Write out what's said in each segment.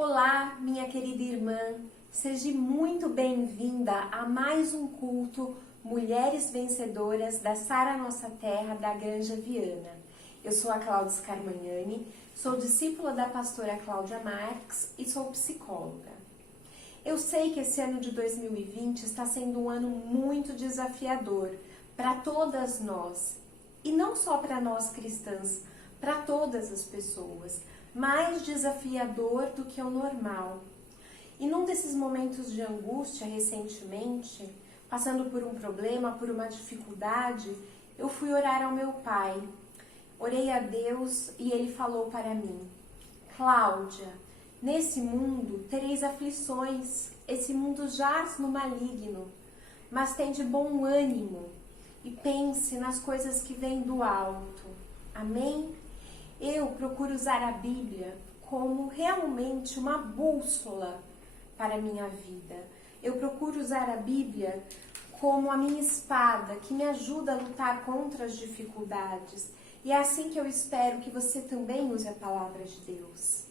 Olá, minha querida irmã, seja muito bem-vinda a mais um culto Mulheres Vencedoras da Sara Nossa Terra da Granja Viana. Eu sou a Cláudia Scarmagnani, sou discípula da pastora Cláudia Marques e sou psicóloga. Eu sei que esse ano de 2020 está sendo um ano muito desafiador para todas nós, e não só para nós cristãs, para todas as pessoas, mais desafiador do que o normal. E num desses momentos de angústia, recentemente, passando por um problema, por uma dificuldade, eu fui orar ao meu pai. Orei a Deus e ele falou para mim: Cláudia, nesse mundo tereis aflições, esse mundo jaz no maligno, mas tende bom ânimo e pense nas coisas que vêm do alto. Amém? Eu procuro usar a Bíblia como realmente uma bússola para a minha vida. Eu procuro usar a Bíblia como a minha espada que me ajuda a lutar contra as dificuldades. E é assim que eu espero que você também use a palavra de Deus.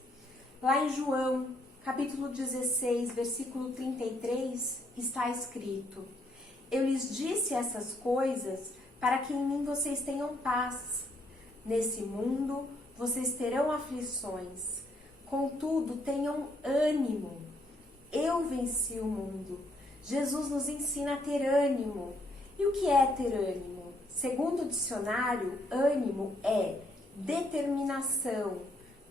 Lá em João, capítulo 16, versículo 33, está escrito: Eu lhes disse essas coisas para que em mim vocês tenham paz. Nesse mundo vocês terão aflições, contudo tenham ânimo. Eu venci o mundo. Jesus nos ensina a ter ânimo. E o que é ter ânimo? Segundo o dicionário, ânimo é determinação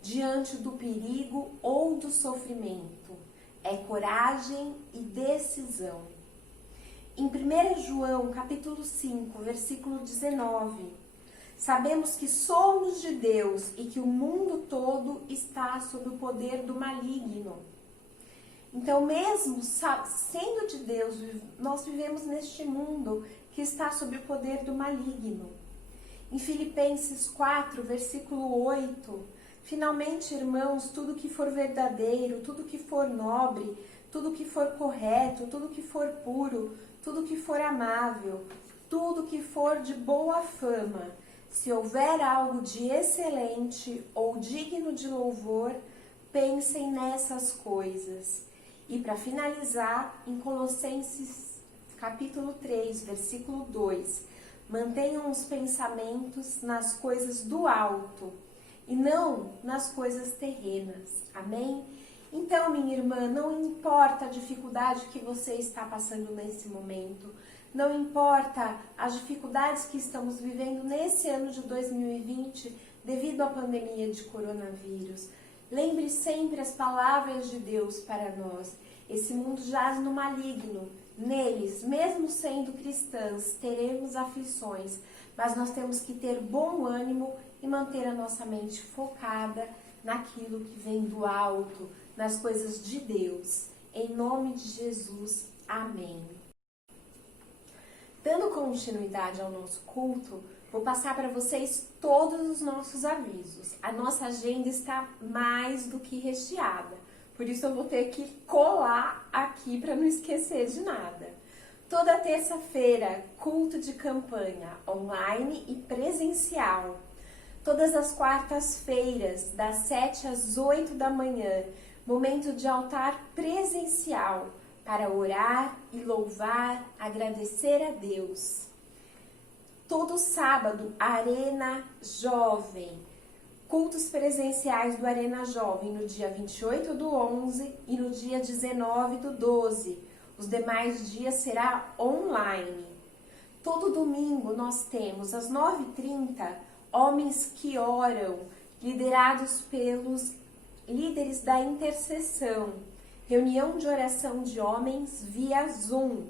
diante do perigo ou do sofrimento. É coragem e decisão. Em 1 João, capítulo 5, versículo 19, sabemos que somos de Deus e que o mundo todo está sob o poder do maligno. Então, mesmo sendo de Deus, nós vivemos neste mundo que está sob o poder do maligno. Em Filipenses 4, versículo 8, finalmente, irmãos, tudo que for verdadeiro, tudo que for nobre, tudo que for correto, tudo que for puro, tudo que for amável, tudo que for de boa fama, se houver algo de excelente ou digno de louvor, pensem nessas coisas. E para finalizar, em Colossenses capítulo 3, versículo 2, mantenham os pensamentos nas coisas do alto e não nas coisas terrenas. Amém? Então, minha irmã, não importa a dificuldade que você está passando nesse momento, não importa as dificuldades que estamos vivendo nesse ano de 2020 devido à pandemia de coronavírus. Lembre sempre as palavras de Deus para nós. Esse mundo jaz no maligno. Neles, mesmo sendo cristãs, teremos aflições, mas nós temos que ter bom ânimo e manter a nossa mente focada naquilo que vem do alto, nas coisas de Deus. Em nome de Jesus, amém. Dando continuidade ao nosso culto, vou passar para vocês todos os nossos avisos. A nossa agenda está mais do que recheada, por isso eu vou ter que colar aqui para não esquecer de nada. Toda terça-feira, culto de campanha online e presencial. Todas as quartas-feiras, das 7 às 8 da manhã, momento de altar presencial, para orar e louvar, agradecer a Deus. Todo sábado, Arena Jovem. Cultos presenciais do Arena Jovem no dia 28 do 11 e no dia 19 do 12. Os demais dias será online. Todo domingo nós temos às 9h30 Homens que Oram, liderados pelos líderes da intercessão. Reunião de oração de homens via Zoom.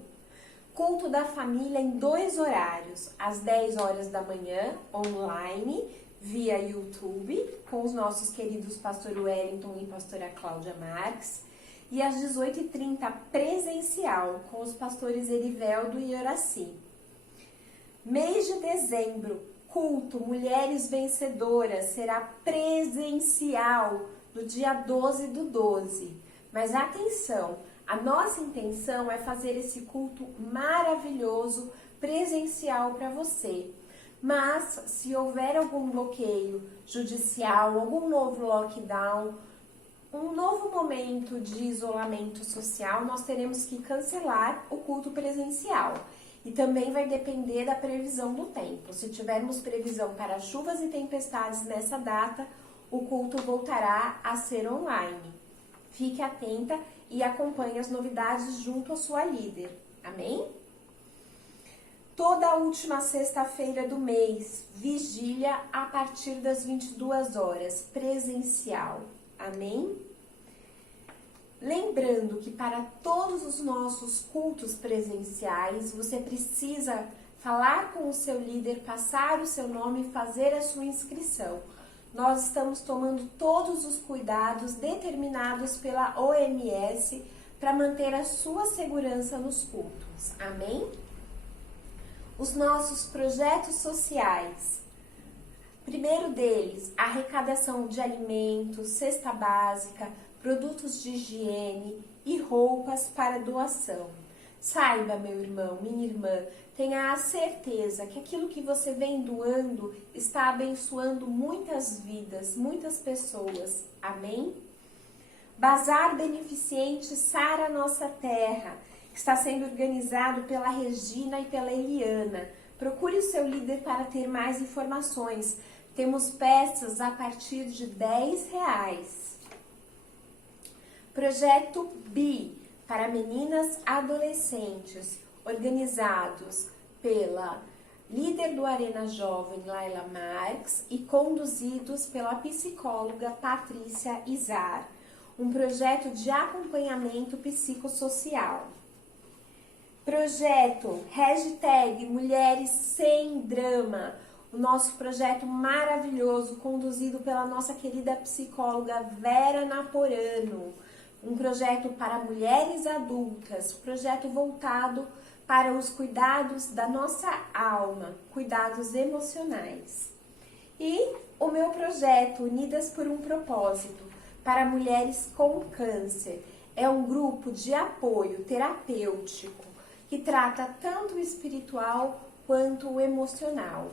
Culto da família em 2 horários. Às 10 horas da manhã, online, via YouTube, com os nossos queridos pastor Wellington e pastora Cláudia Marques. E às 18h30, presencial, com os pastores Eriveldo e Horaci. Mês de dezembro, culto Mulheres Vencedoras será presencial, no dia 12 do 12. Mas atenção, a nossa intenção é fazer esse culto maravilhoso presencial para você. Mas se houver algum bloqueio judicial, algum novo lockdown, um novo momento de isolamento social, nós teremos que cancelar o culto presencial. E também vai depender da previsão do tempo. Se tivermos previsão para chuvas e tempestades nessa data, o culto voltará a ser online. Fique atenta e acompanhe as novidades junto à sua líder. Amém? Toda a última sexta-feira do mês, vigília a partir das 22 horas, presencial. Amém? Lembrando que para todos os nossos cultos presenciais, você precisa falar com o seu líder, passar o seu nome e fazer a sua inscrição. Nós estamos tomando todos os cuidados determinados pela OMS para manter a sua segurança nos cultos. Amém? Os nossos projetos sociais. Primeiro deles, arrecadação de alimentos, cesta básica, produtos de higiene e roupas para doação. Saiba, meu irmão, minha irmã, tenha a certeza que aquilo que você vem doando está abençoando muitas vidas, muitas pessoas. Amém? Bazar Beneficente Sara Nossa Terra está sendo organizado pela Regina e pela Eliana. Procure o seu líder para ter mais informações. Temos peças a partir de R$10. Projeto BI para meninas adolescentes, organizados pela líder do Arena Jovem, Laila Marques, e conduzidos pela psicóloga Patrícia Izar. Um projeto de acompanhamento psicossocial. Projeto #Mulheres Sem Drama, o nosso projeto maravilhoso conduzido pela nossa querida psicóloga Vera Naporano. Um projeto para mulheres adultas, projeto voltado para os cuidados da nossa alma, cuidados emocionais. E o meu projeto Unidas por um Propósito, para mulheres com câncer. É um grupo de apoio terapêutico que trata tanto o espiritual quanto o emocional.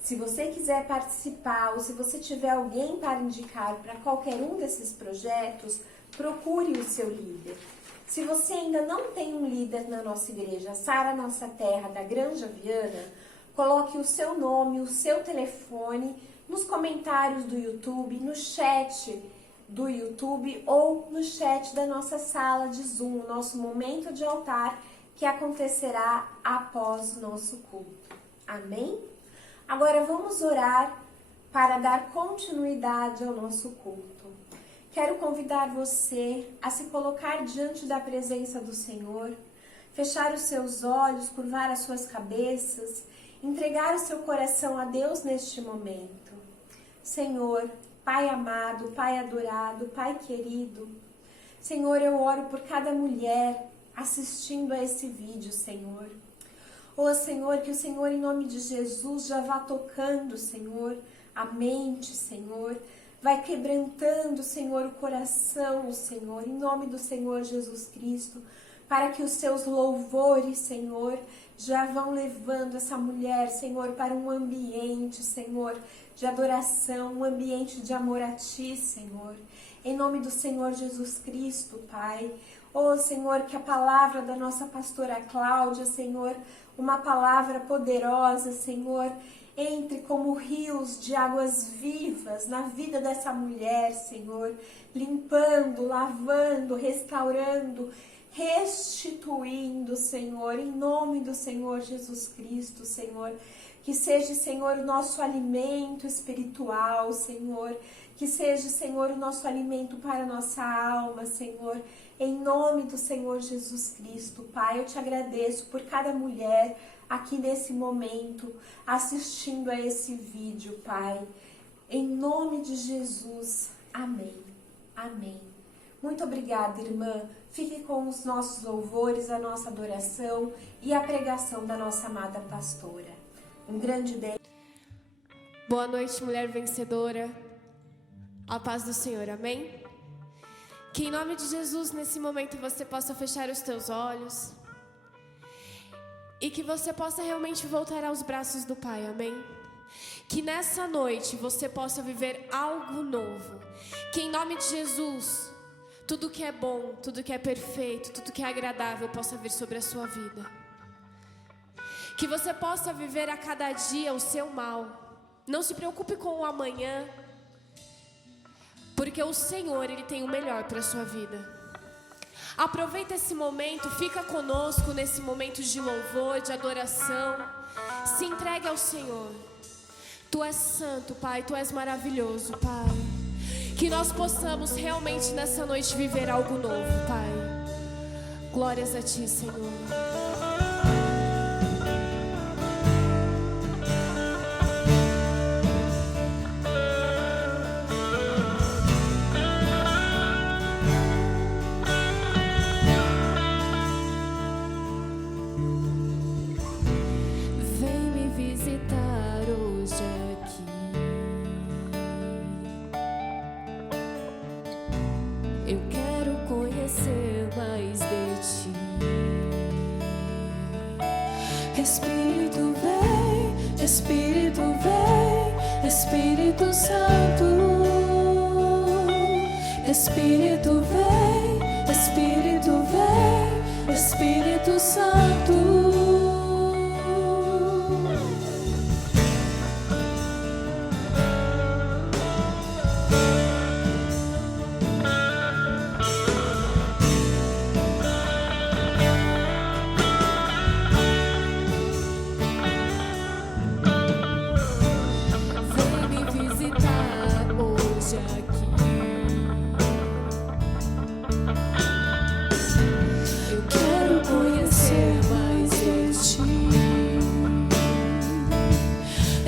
Se você quiser participar ou se você tiver alguém para indicar para qualquer um desses projetos, procure o seu líder. Se você ainda não tem um líder na nossa igreja, Sara Nossa Terra, da Granja Viana, coloque o seu nome, o seu telefone nos comentários do YouTube, no chat do YouTube ou no chat da nossa sala de Zoom, nosso momento de altar, que acontecerá após o nosso culto. Amém? Agora vamos orar para dar continuidade ao nosso culto. Quero convidar você a se colocar diante da presença do Senhor, fechar os seus olhos, curvar as suas cabeças, entregar o seu coração a Deus neste momento. Senhor, Pai amado, Pai adorado, Pai querido, Senhor, eu oro por cada mulher assistindo a esse vídeo, Senhor. Ó Senhor, que o Senhor, em nome de Jesus, já vá tocando, Senhor, a mente, Senhor, vai quebrantando, Senhor, o coração, Senhor, em nome do Senhor Jesus Cristo, para que os seus louvores, Senhor, já vão levando essa mulher, Senhor, para um ambiente, Senhor, de adoração, um ambiente de amor a Ti, Senhor. Em nome do Senhor Jesus Cristo, Pai. Ó Senhor, que a palavra da nossa pastora Cláudia, Senhor, uma palavra poderosa, Senhor, entre como rios de águas vivas na vida dessa mulher, Senhor, limpando, lavando, restaurando, restituindo, Senhor, em nome do Senhor Jesus Cristo, Senhor. Que seja, Senhor, o nosso alimento espiritual, Senhor. Que seja, Senhor, o nosso alimento para a nossa alma, Senhor. Em nome do Senhor Jesus Cristo, Pai, eu te agradeço por cada mulher aqui nesse momento, assistindo a esse vídeo, Pai. Em nome de Jesus, amém. Amém. Muito obrigada, irmã. Fique com os nossos louvores, a nossa adoração e a pregação da nossa amada pastora. Um grande beijo. Boa noite, mulher vencedora. A paz do Senhor, amém? Que em nome de Jesus, nesse momento, você possa fechar os teus olhos e que você possa realmente voltar aos braços do Pai, amém? Que nessa noite você possa viver algo novo. Que em nome de Jesus tudo que é bom, tudo que é perfeito, tudo que é agradável possa vir sobre a sua vida. Que você possa viver a cada dia o seu mal. Não se preocupe com o amanhã, porque o Senhor, Ele tem o melhor para a sua vida. Aproveita esse momento, fica conosco nesse momento de louvor, de adoração. Se entregue ao Senhor. Tu és santo, Pai, Tu és maravilhoso, Pai. Que nós possamos realmente nessa noite viver algo novo, Pai. Glórias a Ti, Senhor. Eu quero conhecer mais de Ti. Espírito vem, Espírito vem, Espírito Santo. Espírito vem, Espírito vem, Espírito Santo.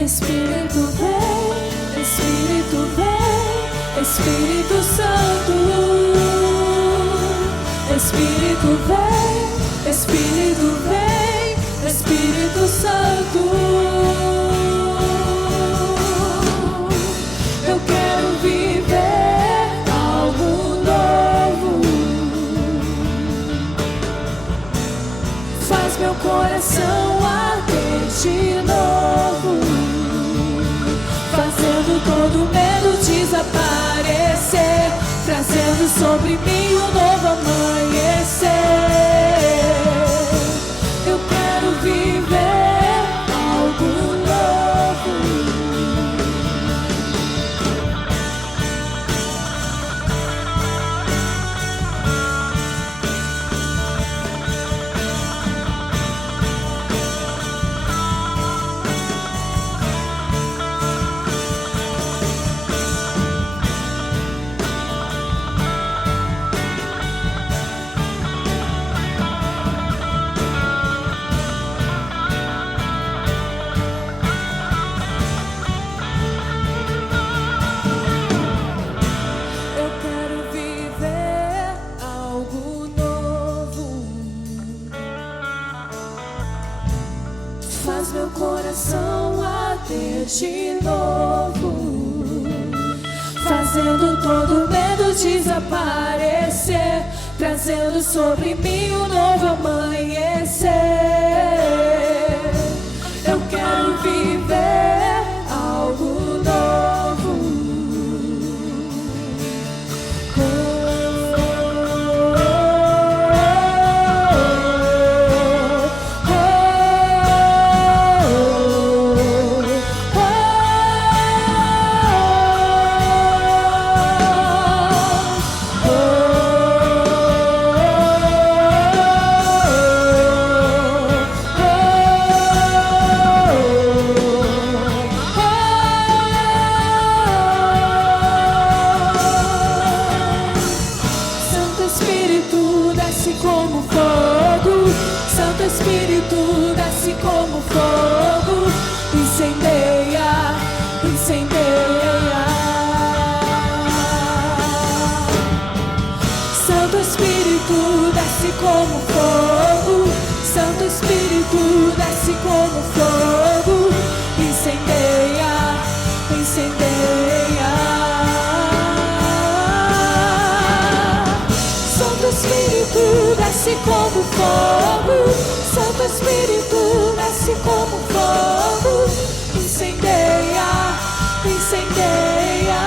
Espírito vem, Espírito vem, Espírito Santo. Espírito vem, Espírito vem, Espírito Santo. Eu quero viver algo novo. Faz meu coração arder de novo, fazendo todo medo desaparecer, trazendo sobre mim um novo amanhecer. Eu quero viver algo novo. Faz meu coração arder de novo, fazendo todo medo desaparecer, trazendo sobre mim um novo amanhecer. Eu quero viver algo novo. Como fogo, Santo Espírito desce como fogo, incendeia, incendeia. Santo Espírito desce como fogo, Santo Espírito desce como fogo, incendeia, incendeia. Santo Espírito desce como fogo, Santo Espírito desce como fogo, incendeia, incendeia.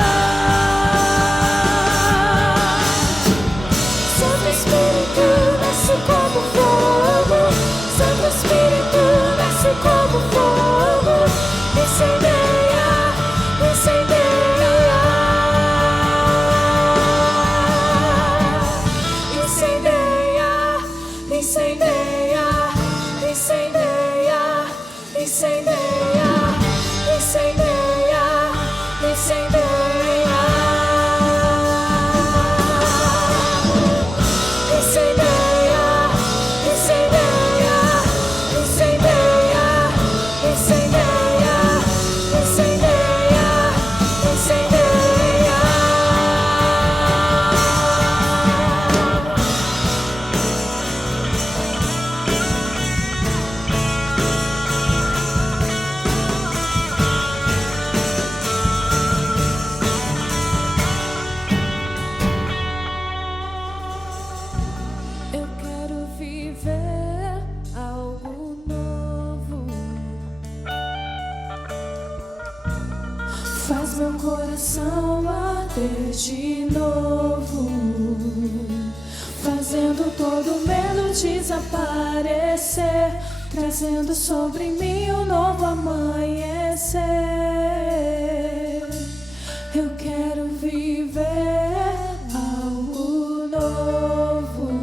meu coração arder de novo, fazendo todo medo desaparecer, trazendo sobre mim um novo amanhecer. Eu quero viver algo novo.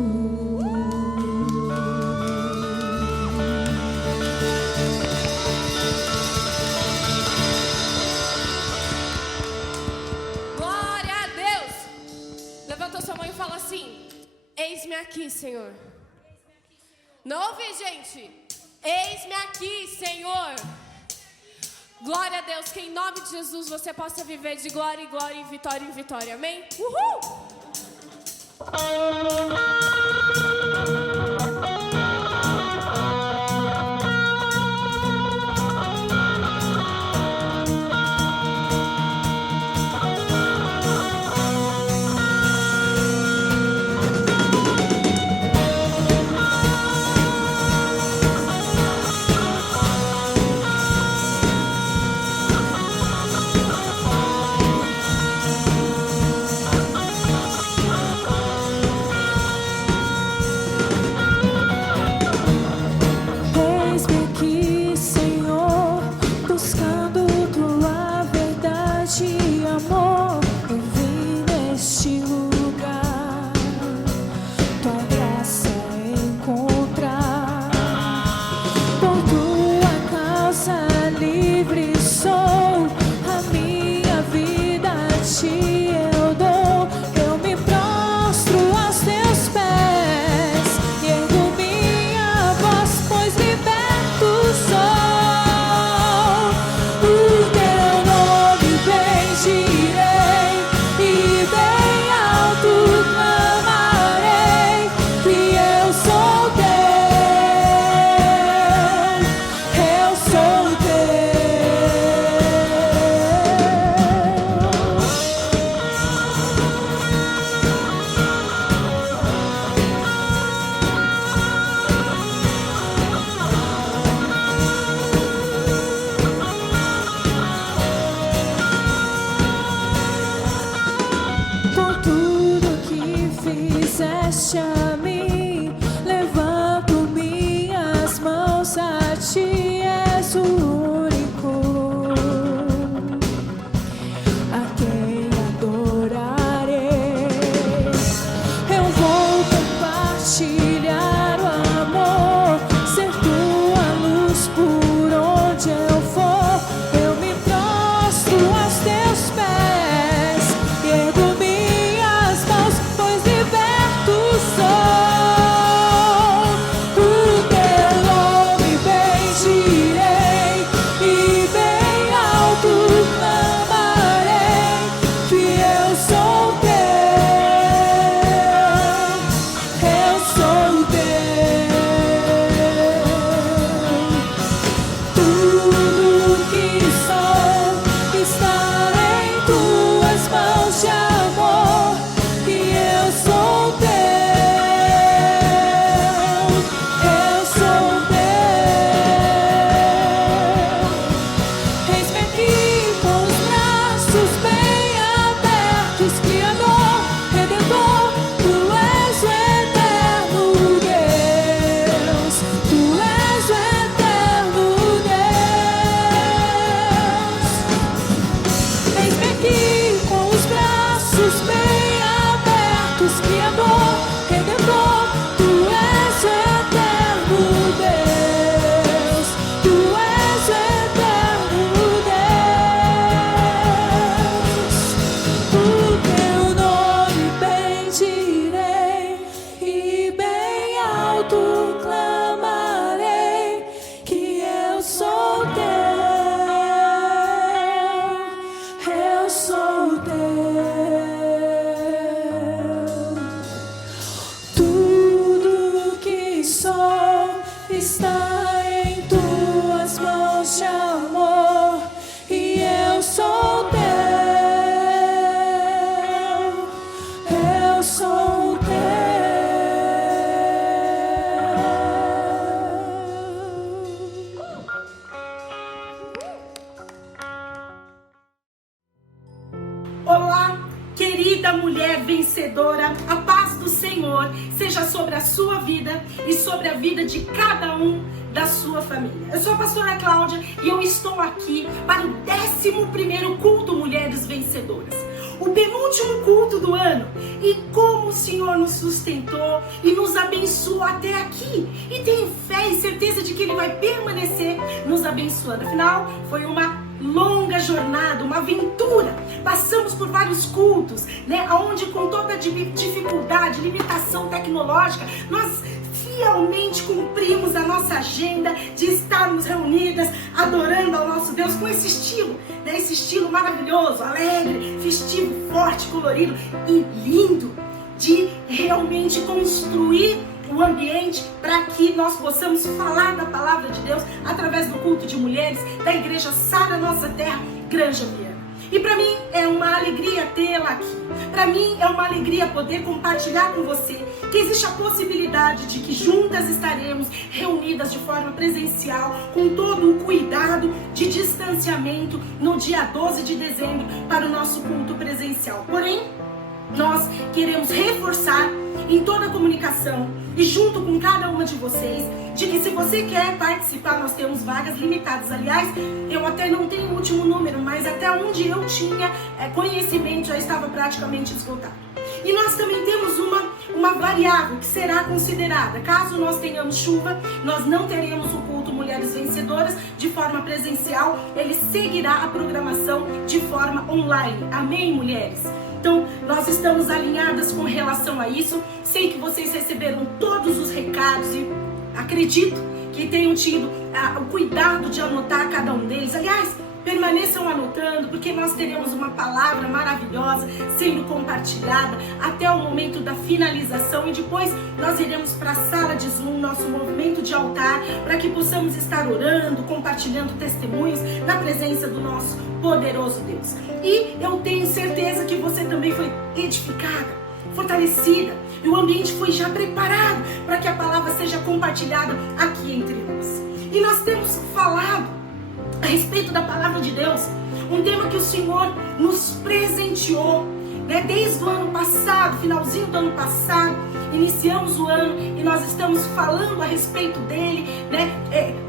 Glória a Deus! Levanta sua mão e fala assim: eis-me aqui, Senhor. Não ouvi, gente? Eis-me aqui, Senhor. Glória a Deus, que em nome de Jesus você possa viver de glória em glória, em vitória, amém? Uhul! Eis-me aqui, Senhor, buscando tua verdade e amor. Eu vim neste lugar, tua graça encontrar. Por tua causa livre sou, a minha vida a ti eu dou. Eu me prostro aos teus pés e ergo minha voz, pois liberto sou. O teu nome bendirei e bem alto clamarei que eu sou teu, eu sou teu. Por tudo que fizeste a mim, levanto minhas mãos a ti, és o único a quem adorarei. Eu vou compartilhar o amor, ser tua luz por onde eu for. Eu me prostro aos teus pés e ergo minhas mãos, pois liberto sou. mulher vencedora. A paz do Senhor seja sobre a sua vida e sobre a vida de cada um da sua família. Eu sou a pastora Cláudia e eu estou aqui para o 11º culto Mulheres Vencedoras. O penúltimo culto do ano. E como o Senhor nos sustentou e nos abençoou até aqui. E tenho fé e certeza de que Ele vai permanecer nos abençoando. Afinal, foi uma longa jornada, uma aventura. Passamos por vários cultos, né? Onde com toda dificuldade, limitação tecnológica, nós fielmente cumprimos a nossa agenda de estarmos reunidas, adorando ao nosso Deus com esse estilo, né? Esse estilo maravilhoso, alegre, festivo, forte, colorido e lindo, de realmente construir o ambiente para que nós possamos falar da palavra de Deus através do culto de mulheres da Igreja Sara Nossa Terra, Granja Viana. E para mim é uma alegria tê-la aqui. Para mim é uma alegria poder compartilhar com você que existe a possibilidade de que juntas estaremos reunidas de forma presencial, com todo o cuidado de distanciamento, no dia 12 de dezembro para o nosso culto presencial. Porém, nós queremos reforçar em toda a comunicação e junto com cada uma de vocês, de que se você quer participar, nós temos vagas limitadas. Aliás, eu até não tenho o último número, mas até onde eu tinha conhecimento já estava praticamente esgotado. E nós também temos uma variável que será considerada. Caso nós tenhamos chuva, nós não teremos o culto Mulheres Vencedoras de forma presencial, ele seguirá a programação de forma online. Amém, mulheres? Então, nós estamos alinhadas com relação a isso. Sei que vocês receberam todos os recados e acredito que tenham tido o cuidado de anotar cada um deles. Aliás, permaneçam anotando, porque nós teremos uma palavra maravilhosa sendo compartilhada até o momento da finalização e depois nós iremos para a sala de Zoom, nosso movimento de altar, para que possamos estar orando, compartilhando testemunhos na presença do nosso poderoso Deus. E eu tenho certeza que você também foi edificada, fortalecida, e o ambiente foi já preparado para que a palavra seja compartilhada aqui entre nós. E nós temos falado a respeito da palavra de Deus, um tema que o Senhor nos presenteou, né? Desde o ano passado, finalzinho do ano passado, iniciamos o ano e nós estamos falando a respeito dele, né?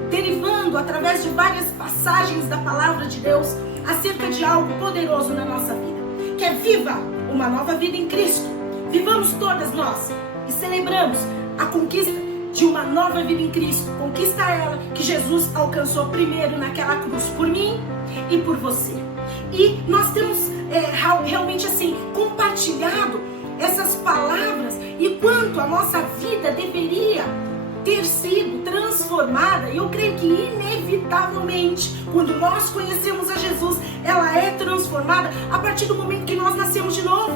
Derivando através de várias passagens da palavra de Deus acerca de algo poderoso na nossa vida, que é viva uma nova vida em Cristo. Vivamos todas nós e celebramos a conquista de uma nova vida em Cristo, conquista ela que Jesus alcançou primeiro naquela cruz por mim e por você. E nós temos realmente assim compartilhado essas palavras e quanto a nossa vida deveria ter sido transformada. E eu creio que inevitavelmente, quando nós conhecemos a Jesus, ela é transformada a partir do momento que nós nascemos de novo.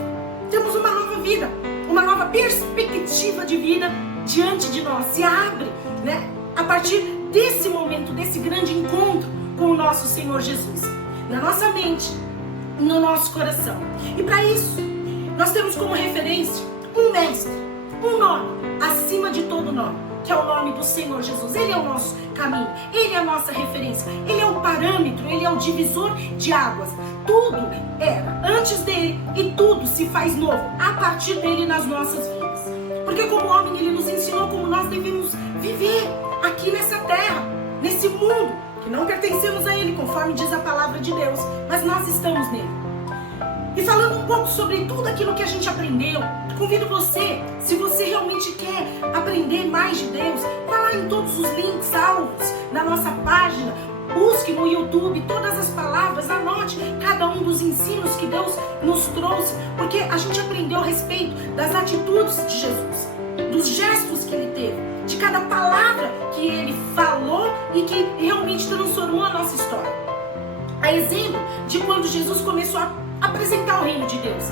Temos uma nova vida, uma nova perspectiva de vida diante de nós, se abre, né? A partir desse momento, desse grande encontro com o nosso Senhor Jesus, na nossa mente, no nosso coração. E para isso, nós temos como referência um mestre, um nome, acima de todo nome, que é o nome do Senhor Jesus. Ele é o nosso caminho, Ele é a nossa referência, Ele é o parâmetro, Ele é o divisor de águas. Tudo era antes dele e tudo se faz novo a partir dele nas nossas vidas. Porque como homem Ele nos ensinou como nós devemos viver aqui nessa terra, nesse mundo, que não pertencemos a Ele, conforme diz a palavra de Deus, mas nós estamos nele. E falando um pouco sobre tudo aquilo que a gente aprendeu, convido você, se você realmente quer aprender mais de Deus, vá lá em todos os links salvos na nossa página, busque no YouTube todas as palavras, anote cada um dos ensinos que Deus nos trouxe, porque a gente aprendeu a respeito das atitudes de Jesus, dos gestos que Ele teve, de cada palavra que Ele falou e que realmente transformou a nossa história. A exemplo de quando Jesus começou a apresentar o reino de Deus.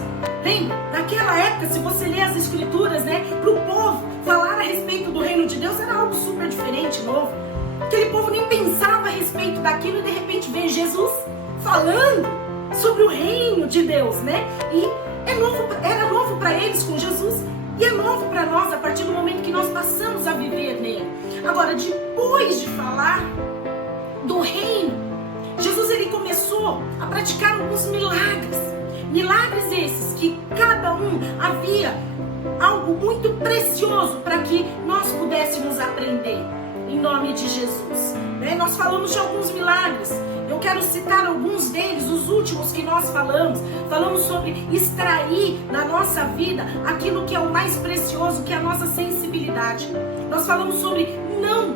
Lembra? Naquela época, se você ler as escrituras, né, para o povo falar a respeito do reino de Deus era algo super diferente, novo. Aquele povo nem pensava a respeito daquilo e de repente vem Jesus falando sobre o reino de Deus, né? E era novo para eles com Jesus e é novo para nós a partir do momento que nós passamos a viver nele. Agora, depois de falar do reino, Jesus ele começou a praticar alguns milagres. Milagres esses que cada um havia algo muito precioso para que nós pudéssemos aprender. Em nome de Jesus. Nós falamos de alguns milagres. Eu quero citar alguns deles, os últimos que nós falamos. Falamos sobre extrair na nossa vida aquilo que é o mais precioso, que é a nossa sensibilidade. Nós falamos sobre não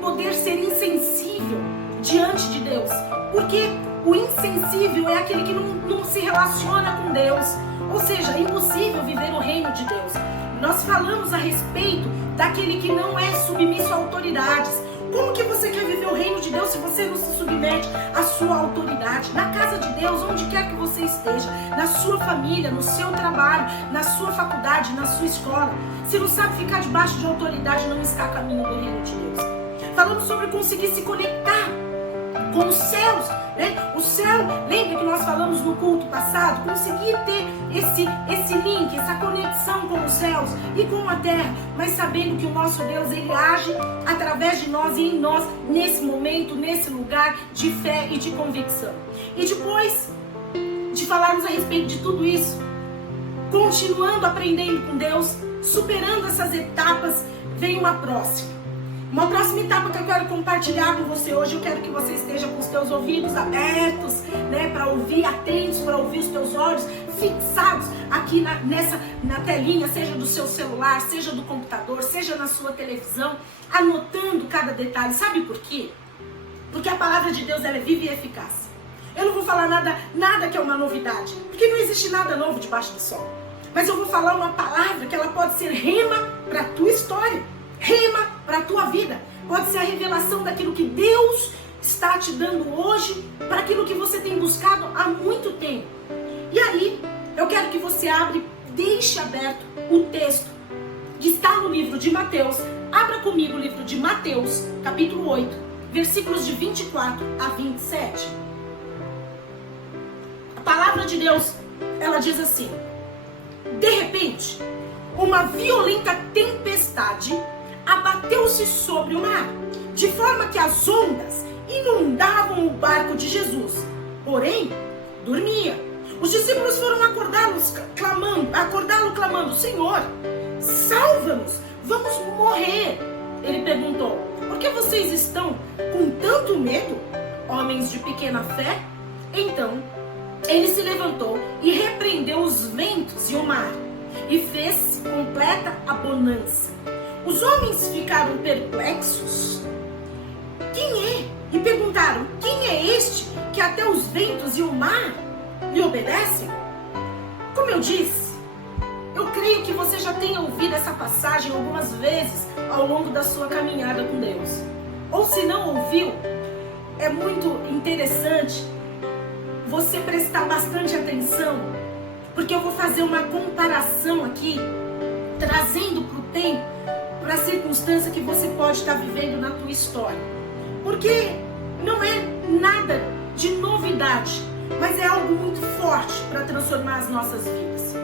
poder ser insensível diante de Deus. Porque o insensível é aquele que não se relaciona com Deus. Ou seja, é impossível viver o reino de Deus. Nós falamos a respeito daquele que não é submisso a autoridades. Como que você quer viver o reino de Deus se você não se submete à sua autoridade? Na casa de Deus, onde quer que você esteja, na sua família, no seu trabalho, na sua faculdade, na sua escola. Se não sabe ficar debaixo de autoridade, não está a caminho do reino de Deus. Falamos sobre conseguir se conectar com os céus, O céu, lembra que nós falamos no culto passado? Conseguir ter esse link, essa conexão com os céus e com a terra, mas sabendo que o nosso Deus, Ele age através de nós e em nós, nesse momento, nesse lugar de fé e de convicção. E depois de falarmos a respeito de tudo isso, continuando aprendendo com Deus, superando essas etapas, vem uma próxima etapa que eu quero compartilhar com você hoje. Eu quero que você esteja com os teus ouvidos abertos, para ouvir, atentos para ouvir, os teus olhos fixados aqui na telinha, seja do seu celular, seja do computador, seja na sua televisão, anotando cada detalhe. Sabe por quê? Porque a palavra de Deus, ela é viva e eficaz. Eu não vou falar nada que é uma novidade, porque não existe nada novo debaixo do sol. Mas eu vou falar uma palavra que ela pode ser rema para a tua história, rema para a tua vida. Pode ser a revelação daquilo que Deus está te dando hoje, para aquilo que você tem buscado há muito tempo. E aí, eu quero que você abra e deixe aberto o texto que está no livro de Mateus. Abra comigo o livro de Mateus, capítulo 8, versículos de 24 a 27. A palavra de Deus, ela diz assim: de repente, uma violenta tempestade abateu-se sobre o mar, de forma que as ondas inundavam o barco de Jesus. Porém, dormia. Os discípulos foram acordá-lo clamando: Senhor, salva-nos, vamos morrer. Ele perguntou: por que vocês estão com tanto medo, homens de pequena fé? Então, ele se levantou e repreendeu os ventos e o mar, e fez completa a bonança. Os homens ficaram perplexos. Quem é? E perguntaram: quem é este que até os ventos e o mar lhe obedecem? Como eu disse, eu creio que você já tenha ouvido essa passagem algumas vezes ao longo da sua caminhada com Deus. Ou se não ouviu, é muito interessante você prestar bastante atenção, porque eu vou fazer uma comparação aqui, trazendo para o tempo, para a circunstância que você pode estar vivendo na tua história. Porque não é nada de novidade, mas é algo muito forte para transformar as nossas vidas.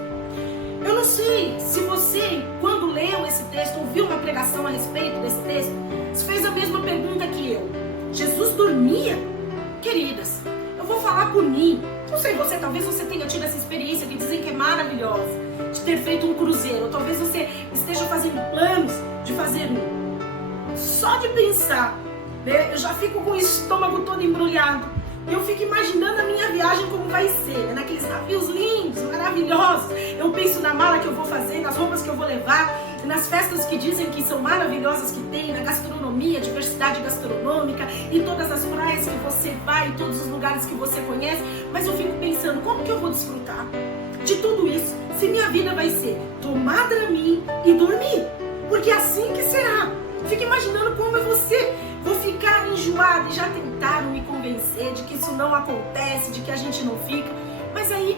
Eu não sei se você, quando leu esse texto, ouviu uma pregação a respeito desse texto, se fez a mesma pergunta que eu. Jesus dormia? Queridas, eu vou falar por mim. Não sei você, talvez você tenha tido essa experiência que dizem que é maravilhosa, de ter feito um cruzeiro, ou talvez você esteja fazendo planos de fazer um. Só de pensar, eu já fico com o estômago todo embrulhado. Eu fico imaginando a minha viagem como vai ser, naqueles navios lindos, maravilhosos. Eu penso na mala que eu vou fazer, nas roupas que eu vou levar, nas festas que dizem que são maravilhosas que tem, na gastronomia, diversidade gastronômica, e todas as praias que você vai, todos os lugares que você conhece. Mas eu fico pensando, como que eu vou desfrutar de tudo isso, se minha vida vai ser tomar Dramin e dormir? Porque é assim que será. Fico imaginando como é você. Vou ficar enjoada, e já tentaram me convencer de que isso não acontece, de que a gente não fica. Mas aí,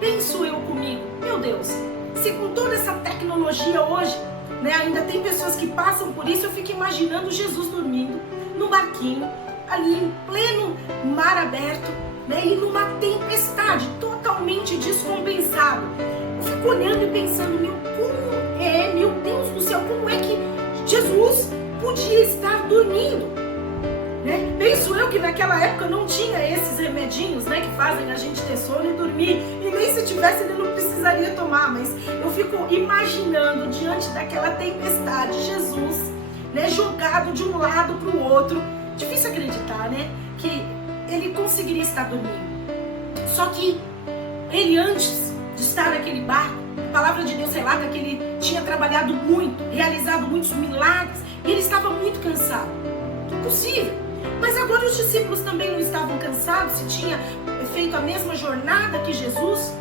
penso eu comigo, meu Deus, se com toda essa tecnologia hoje, ainda tem pessoas que passam por isso, eu fico imaginando Jesus dormindo no barquinho, ali em pleno mar aberto, e numa tempestade, totalmente descompensado. Eu fico olhando e pensando, meu Deus do céu, como é que Jesus podia estar dormindo? Penso eu que naquela época não tinha esses remedinhos, né, que fazem a gente ter sono e dormir. E nem se tivesse ele não precisaria tomar. Mas eu fico imaginando diante daquela tempestade, Jesus, né, jogado de um lado para o outro. Difícil acreditar, né, que ele conseguiria estar dormindo. Só que ele, antes de estar naquele barco, a palavra de Deus relata que ele tinha trabalhado muito, realizado muitos milagres, e ele estava muito cansado. Possível. Mas agora os discípulos também não estavam cansados, se tinha feito a mesma jornada que Jesus.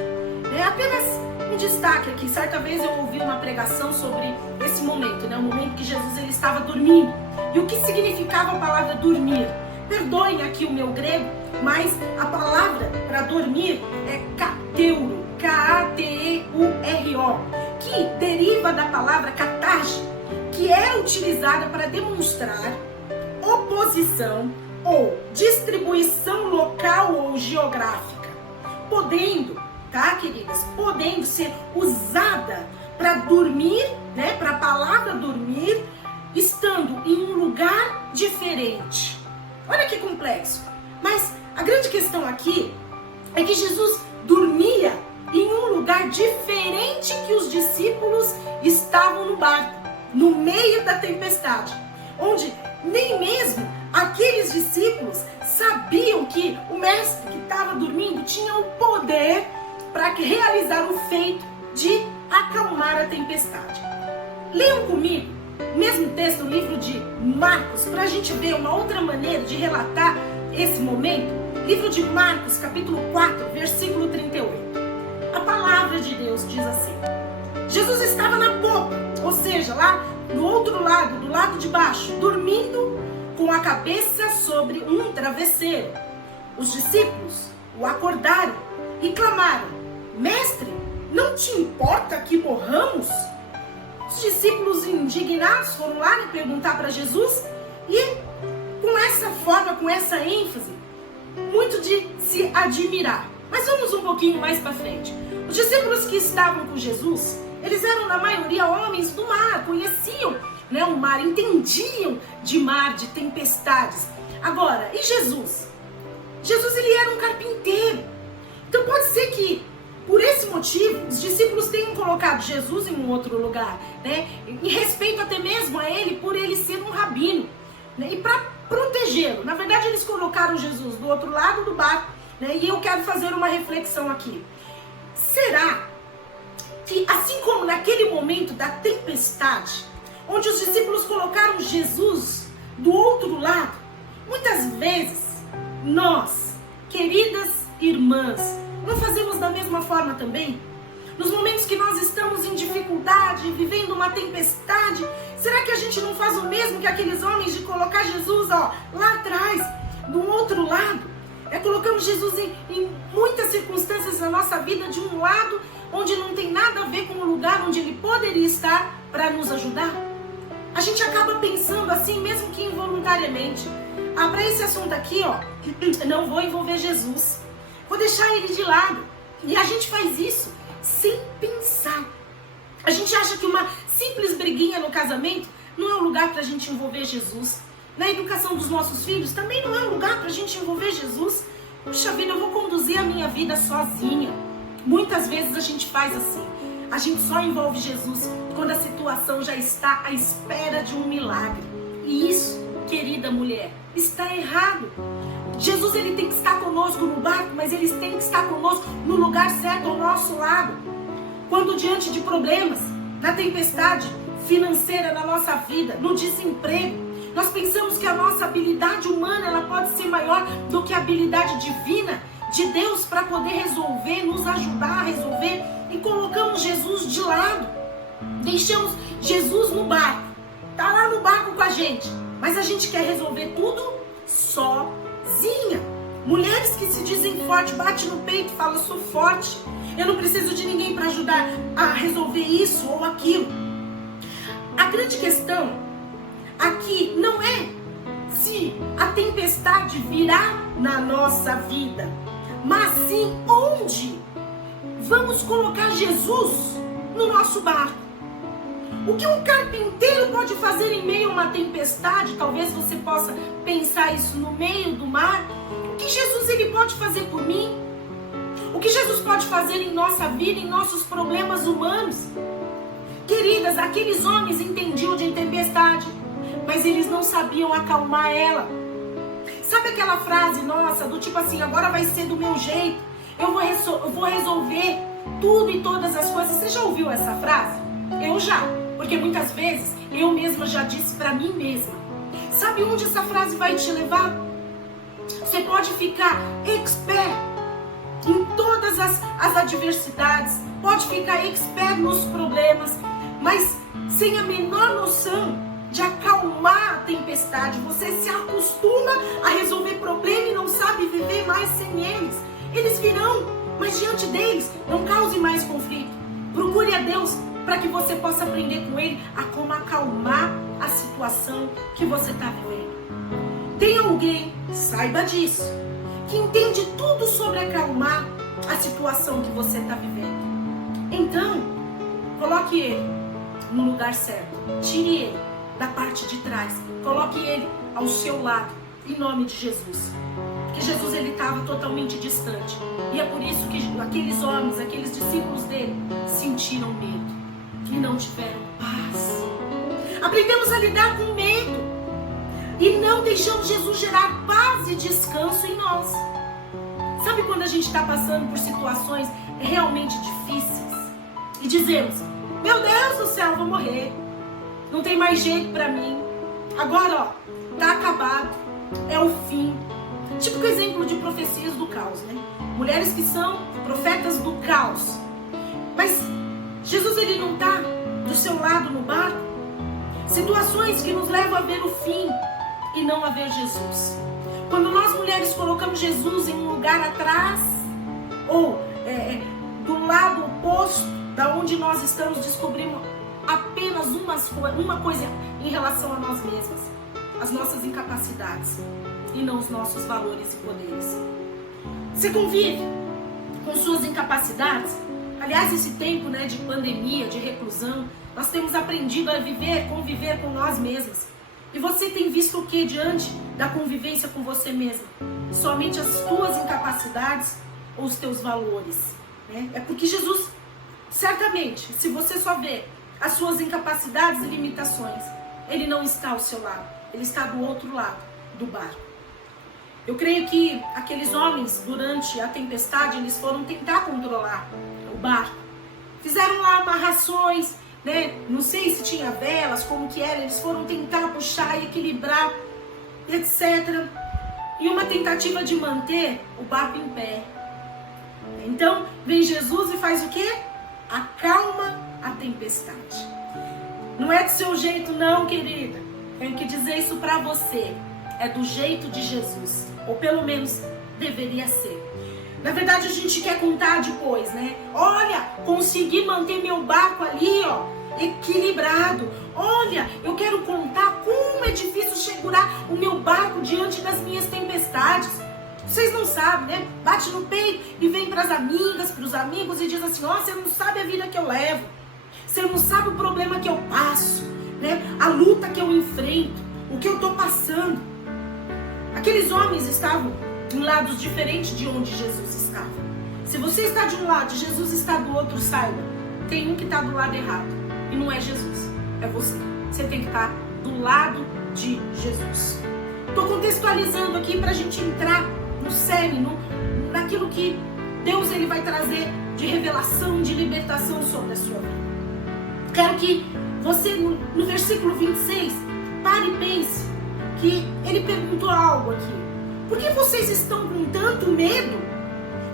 Apenas um destaque aqui. Certa vez eu ouvi uma pregação sobre esse momento, né? O momento que Jesus ele estava dormindo. E o que significava a palavra dormir? Perdoem aqui o meu grego, mas a palavra para dormir é kateuro, K-A-T-E-U-R-O, que deriva da palavra katarge, que é utilizada para demonstrar oposição ou distribuição local ou geográfica, podendo, tá, queridas, podendo ser usada para dormir, né, para a palavra dormir, estando em um lugar diferente. Olha que complexo. Mas a grande questão aqui é que Jesus dormia em um lugar diferente que os discípulos estavam no barco, no meio da tempestade, onde nem mesmo aqueles discípulos sabiam que o mestre que estava dormindo tinha o poder para realizar o feito de acalmar a tempestade. Leiam comigo o mesmo texto no livro de Marcos, para a gente ver uma outra maneira de relatar esse momento. Livro de Marcos, capítulo 4, versículo 38. A palavra de Deus diz assim: Jesus estava na popa, ou seja, lá no outro lado, do lado de baixo, dormindo com a cabeça sobre um travesseiro. Os discípulos o acordaram e clamaram: Mestre, não te importa que morramos? Os discípulos indignados foram lá perguntar para Jesus, e com essa forma, com essa ênfase, muito de se admirar. Mas vamos um pouquinho mais para frente. Os discípulos que estavam com Jesus, eles eram na maioria homens do mar, conheciam, né, o mar, entendiam de mar, de tempestades. Agora, e Jesus? Jesus, ele era um carpinteiro. Então pode ser que por esse motivo, os discípulos tenham colocado Jesus em um outro lugar, né? Em respeito até mesmo a ele, por ele ser um rabino, né? E para protegê-lo. Na verdade, eles colocaram Jesus do outro lado do barco, né? E eu quero fazer uma reflexão aqui. Será que, assim como naquele momento da tempestade, onde os discípulos colocaram Jesus do outro lado, muitas vezes nós, queridas irmãs, não fazemos da mesma forma também? Nos momentos que nós estamos em dificuldade, vivendo uma tempestade, será que a gente não faz o mesmo que aqueles homens de colocar Jesus, ó, lá atrás, do outro lado? Colocamos Jesus em muitas circunstâncias da nossa vida de um lado, onde não tem nada a ver com o lugar onde ele poderia estar para nos ajudar? A gente acaba pensando assim, mesmo que involuntariamente. Para esse assunto aqui, ó, não vou envolver Jesus. Vou deixar ele de lado. E a gente faz isso sem pensar. A gente acha que uma simples briguinha no casamento não é um lugar para a gente envolver Jesus. Na educação dos nossos filhos também não é um lugar para a gente envolver Jesus. Puxa vida, eu vou conduzir a minha vida sozinha. Muitas vezes a gente faz assim. A gente só envolve Jesus quando a situação já está à espera de um milagre. E isso, querida mulher, está errado. Jesus, ele tem que estar conosco no barco, mas ele tem que estar conosco no lugar certo, ao nosso lado. Quando diante de problemas, na tempestade financeira da nossa vida, no desemprego, nós pensamos que a nossa habilidade humana ela pode ser maior do que a habilidade divina de Deus para poder resolver, nos ajudar a resolver, e colocamos Jesus de lado. Deixamos Jesus no barco, tá lá no barco com a gente, mas a gente quer resolver tudo sozinha. Mulheres que se dizem forte, bate no peito e fala: sou forte, eu não preciso de ninguém para ajudar a resolver isso ou aquilo. A grande questão aqui não é se a tempestade virá na nossa vida, mas sim onde vamos colocar Jesus no nosso barco. O que um carpinteiro pode fazer em meio a uma tempestade? Talvez você possa pensar isso no meio do mar. O que Jesus ele pode fazer por mim? O que Jesus pode fazer em nossa vida, em nossos problemas humanos? Queridas, aqueles homens entendiam de tempestade, mas eles não sabiam acalmar ela. Sabe aquela frase nossa, do tipo assim, agora vai ser do meu jeito, eu vou resolver tudo e todas as coisas. Você já ouviu essa frase? Eu já, porque muitas vezes eu mesma já disse para mim mesma. Sabe onde essa frase vai te levar? Você pode ficar expert em todas as adversidades, pode ficar expert nos problemas, mas sem a menor noção de acalmar a tempestade. Você se acostuma a resolver problema e não sabe viver mais sem eles. Eles virão, mas diante deles não cause mais conflito. Procure a Deus para que você possa aprender com Ele a como acalmar a situação que você está vivendo. Tem alguém, saiba disso, que entende tudo sobre acalmar a situação que você está vivendo. Então, coloque ele no lugar certo. Tire ele da parte de trás. Coloque ele ao seu lado, em nome de Jesus. Porque Jesus ele estava totalmente distante. E é por isso que aqueles homens, aqueles discípulos dele, sentiram medo e não tiveram paz. Aprendemos a lidar com medo e não deixamos Jesus gerar paz e descanso em nós. Sabe quando a gente está passando por situações realmente difíceis e dizemos, meu Deus do céu, eu vou morrer, não tem mais jeito para mim, agora ó, tá acabado, é o fim. Típico exemplo de profecias do caos, né? Mulheres que são profetas do caos. Mas Jesus ele não está do seu lado no barco. Situações que nos levam a ver o fim e não a ver Jesus. Quando nós mulheres colocamos Jesus em um lugar atrás ou do lado oposto da onde nós estamos, descobrimos apenas uma coisa em relação a nós mesmas, as nossas incapacidades e não os nossos valores e poderes. Você convive com suas incapacidades? Aliás, esse tempo de pandemia, de reclusão, nós temos aprendido a conviver com nós mesmas. E você tem visto o que diante da convivência com você mesma? Somente as tuas incapacidades ou os teus valores? Né? É porque Jesus, certamente, se você só vê as suas incapacidades e limitações, Ele não está ao seu lado. Ele está do outro lado do barco. Eu creio que aqueles homens, durante a tempestade, eles foram tentar controlar o barco. Fizeram lá amarrações, não sei se tinha velas, como que era, eles foram tentar puxar e equilibrar, etc. E uma tentativa de manter o barco em pé. Então, vem Jesus e faz o quê? Acalma a tempestade. Não é do seu jeito não, querida. Tenho que dizer isso pra você. É do jeito de Jesus. Ou pelo menos deveria ser. Na verdade, a gente quer contar depois, Olha, consegui manter meu barco ali, equilibrado. Olha, eu quero contar como é difícil segurar o meu barco diante das minhas tempestades. Vocês não sabem, Bate no peito e vem pras amigas, pros amigos e diz assim, você não sabe a vida que eu levo. Você não sabe o problema que eu passo, A luta que eu enfrento, o que eu tô passando. Aqueles homens estavam em lados diferentes de onde Jesus estava. Se você está de um lado e Jesus está do outro, saiba, tem um que está do lado errado. E não é Jesus, é você. Você tem que estar do lado de Jesus. Estou contextualizando aqui para a gente entrar no cerne, naquilo que Deus ele vai trazer de revelação, de libertação sobre a sua vida. Quero que você, no versículo 26, pare e pense que ele perguntou algo aqui. Por que vocês estão com tanto medo?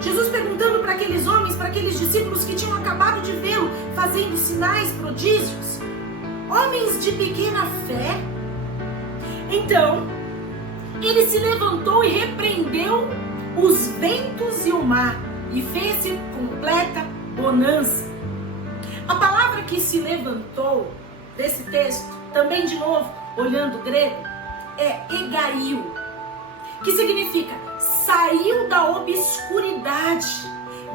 Jesus perguntando para aqueles homens, para aqueles discípulos que tinham acabado de vê-lo fazendo sinais, prodígios. Homens de pequena fé. Então, ele se levantou e repreendeu os ventos e o mar e fez-se completa bonança. A palavra que se levantou desse texto, também de novo, olhando o grego, é egaio, que significa saiu da obscuridade,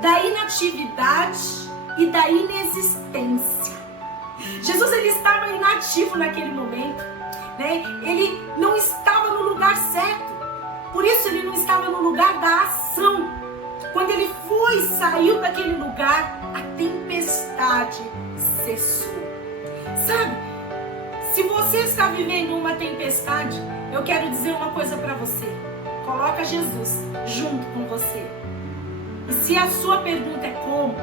da inatividade e da inexistência. Jesus, ele estava inativo naquele momento, né? Ele não estava no lugar certo. Por isso ele não estava no lugar da ação. Quando ele saiu daquele lugar, a tempestade cessou. Sabe, se você está vivendo uma tempestade, eu quero dizer uma coisa para você. Coloca Jesus junto com você. E se a sua pergunta é como,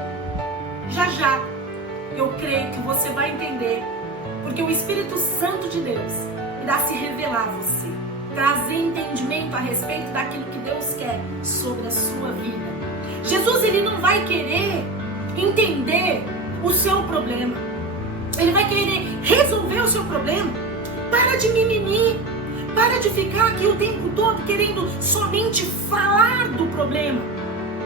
já eu creio que você vai entender. Porque o Espírito Santo de Deus irá se revelar a você, trazer entendimento a respeito daquilo que Deus quer sobre a sua vida. Jesus, ele não vai querer entender o seu problema. Ele vai querer resolver o seu problema. Para de mimimi. Para de ficar aqui o tempo todo querendo somente falar do problema.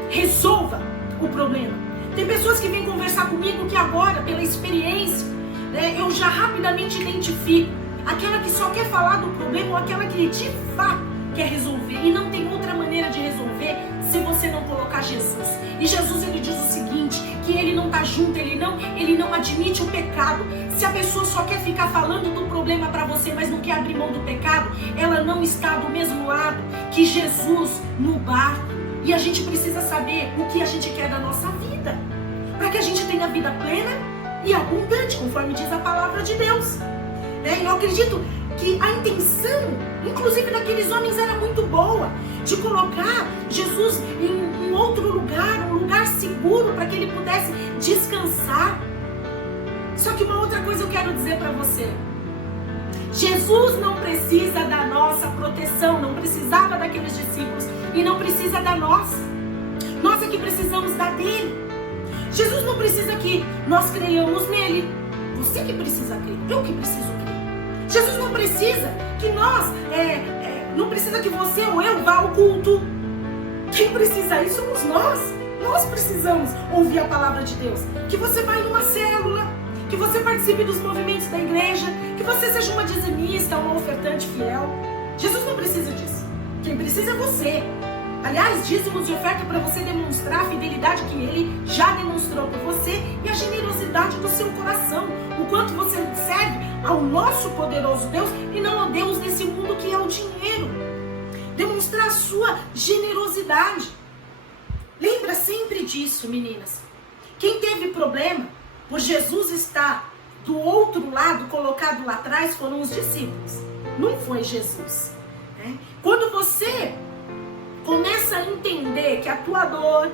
Resolva o problema. Tem pessoas que vêm conversar comigo que agora, pela experiência, né, eu já rapidamente identifico aquela que só quer falar do problema ou aquela que de fato quer resolver. E não tem outra maneira de resolver se você não colocar Jesus. E Jesus, ele diz o seguinte, que ele não está junto, ele não admite o pecado. Se a pessoa só quer ficar falando do problema para você, mas não quer abrir mão do pecado, ela não está do mesmo lado que Jesus no barco. E a gente precisa saber o que a gente quer da nossa vida, para que a gente tenha vida plena e abundante, conforme diz a palavra de Deus. Eu acredito que a intenção, inclusive daqueles homens, era muito boa, de colocar Jesus em outro lugar, um lugar seguro para que ele pudesse descansar. Só que uma outra coisa eu quero dizer para você. Jesus não precisa da nossa proteção, não precisava daqueles discípulos e não precisa da nossa. Nós é que precisamos da dele. Jesus não precisa que nós creiamos nele. Você que precisa crer, eu que preciso crer. Jesus não precisa que nós, não precisa que você ou eu vá ao culto. Quem precisa isso somos nós. Nós precisamos ouvir a palavra de Deus. Que você vá em uma célula, que você participe dos movimentos da igreja, que você seja uma dizimista, uma ofertante fiel. Jesus não precisa disso. Quem precisa é você. Aliás, dízimos e oferta para você demonstrar a fidelidade que ele já demonstrou por você e a generosidade do seu coração. O quanto você serve ao nosso poderoso Deus e não ao Deus desse mundo que é o dinheiro. Demonstrar a sua generosidade. Lembra sempre disso, meninas. Quem teve problema por Jesus estar do outro lado, colocado lá atrás, foram os discípulos. Não foi Jesus. Quando você começa a entender que a tua dor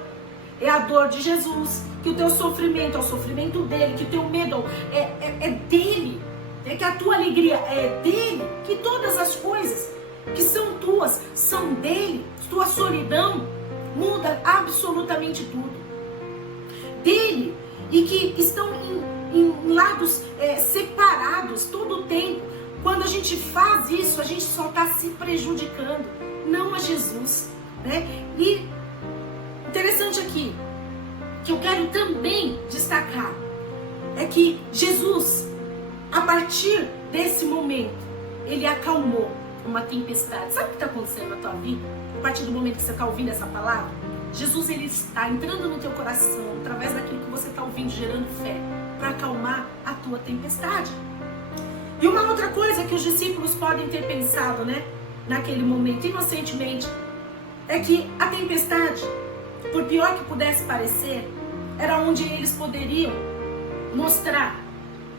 é a dor de Jesus, que o teu sofrimento é o sofrimento dele, que o teu medo é dele, que a tua alegria é dele, que todas as coisas que são tuas são dele, tua solidão muda absolutamente tudo. Dele, e que estão em lados separados todo o tempo. Quando a gente faz isso, a gente só está se prejudicando, não a Jesus. E interessante aqui, que eu quero também destacar, é que Jesus, a partir desse momento, ele acalmou uma tempestade. Sabe o que está acontecendo na tua vida? A partir do momento que você está ouvindo essa palavra, Jesus, ele está entrando no teu coração, através daquilo que você está ouvindo, gerando fé, para acalmar a tua tempestade. E uma outra coisa que os discípulos podem ter pensado, naquele momento, inocentemente, é que a tempestade, por pior que pudesse parecer, era onde eles poderiam mostrar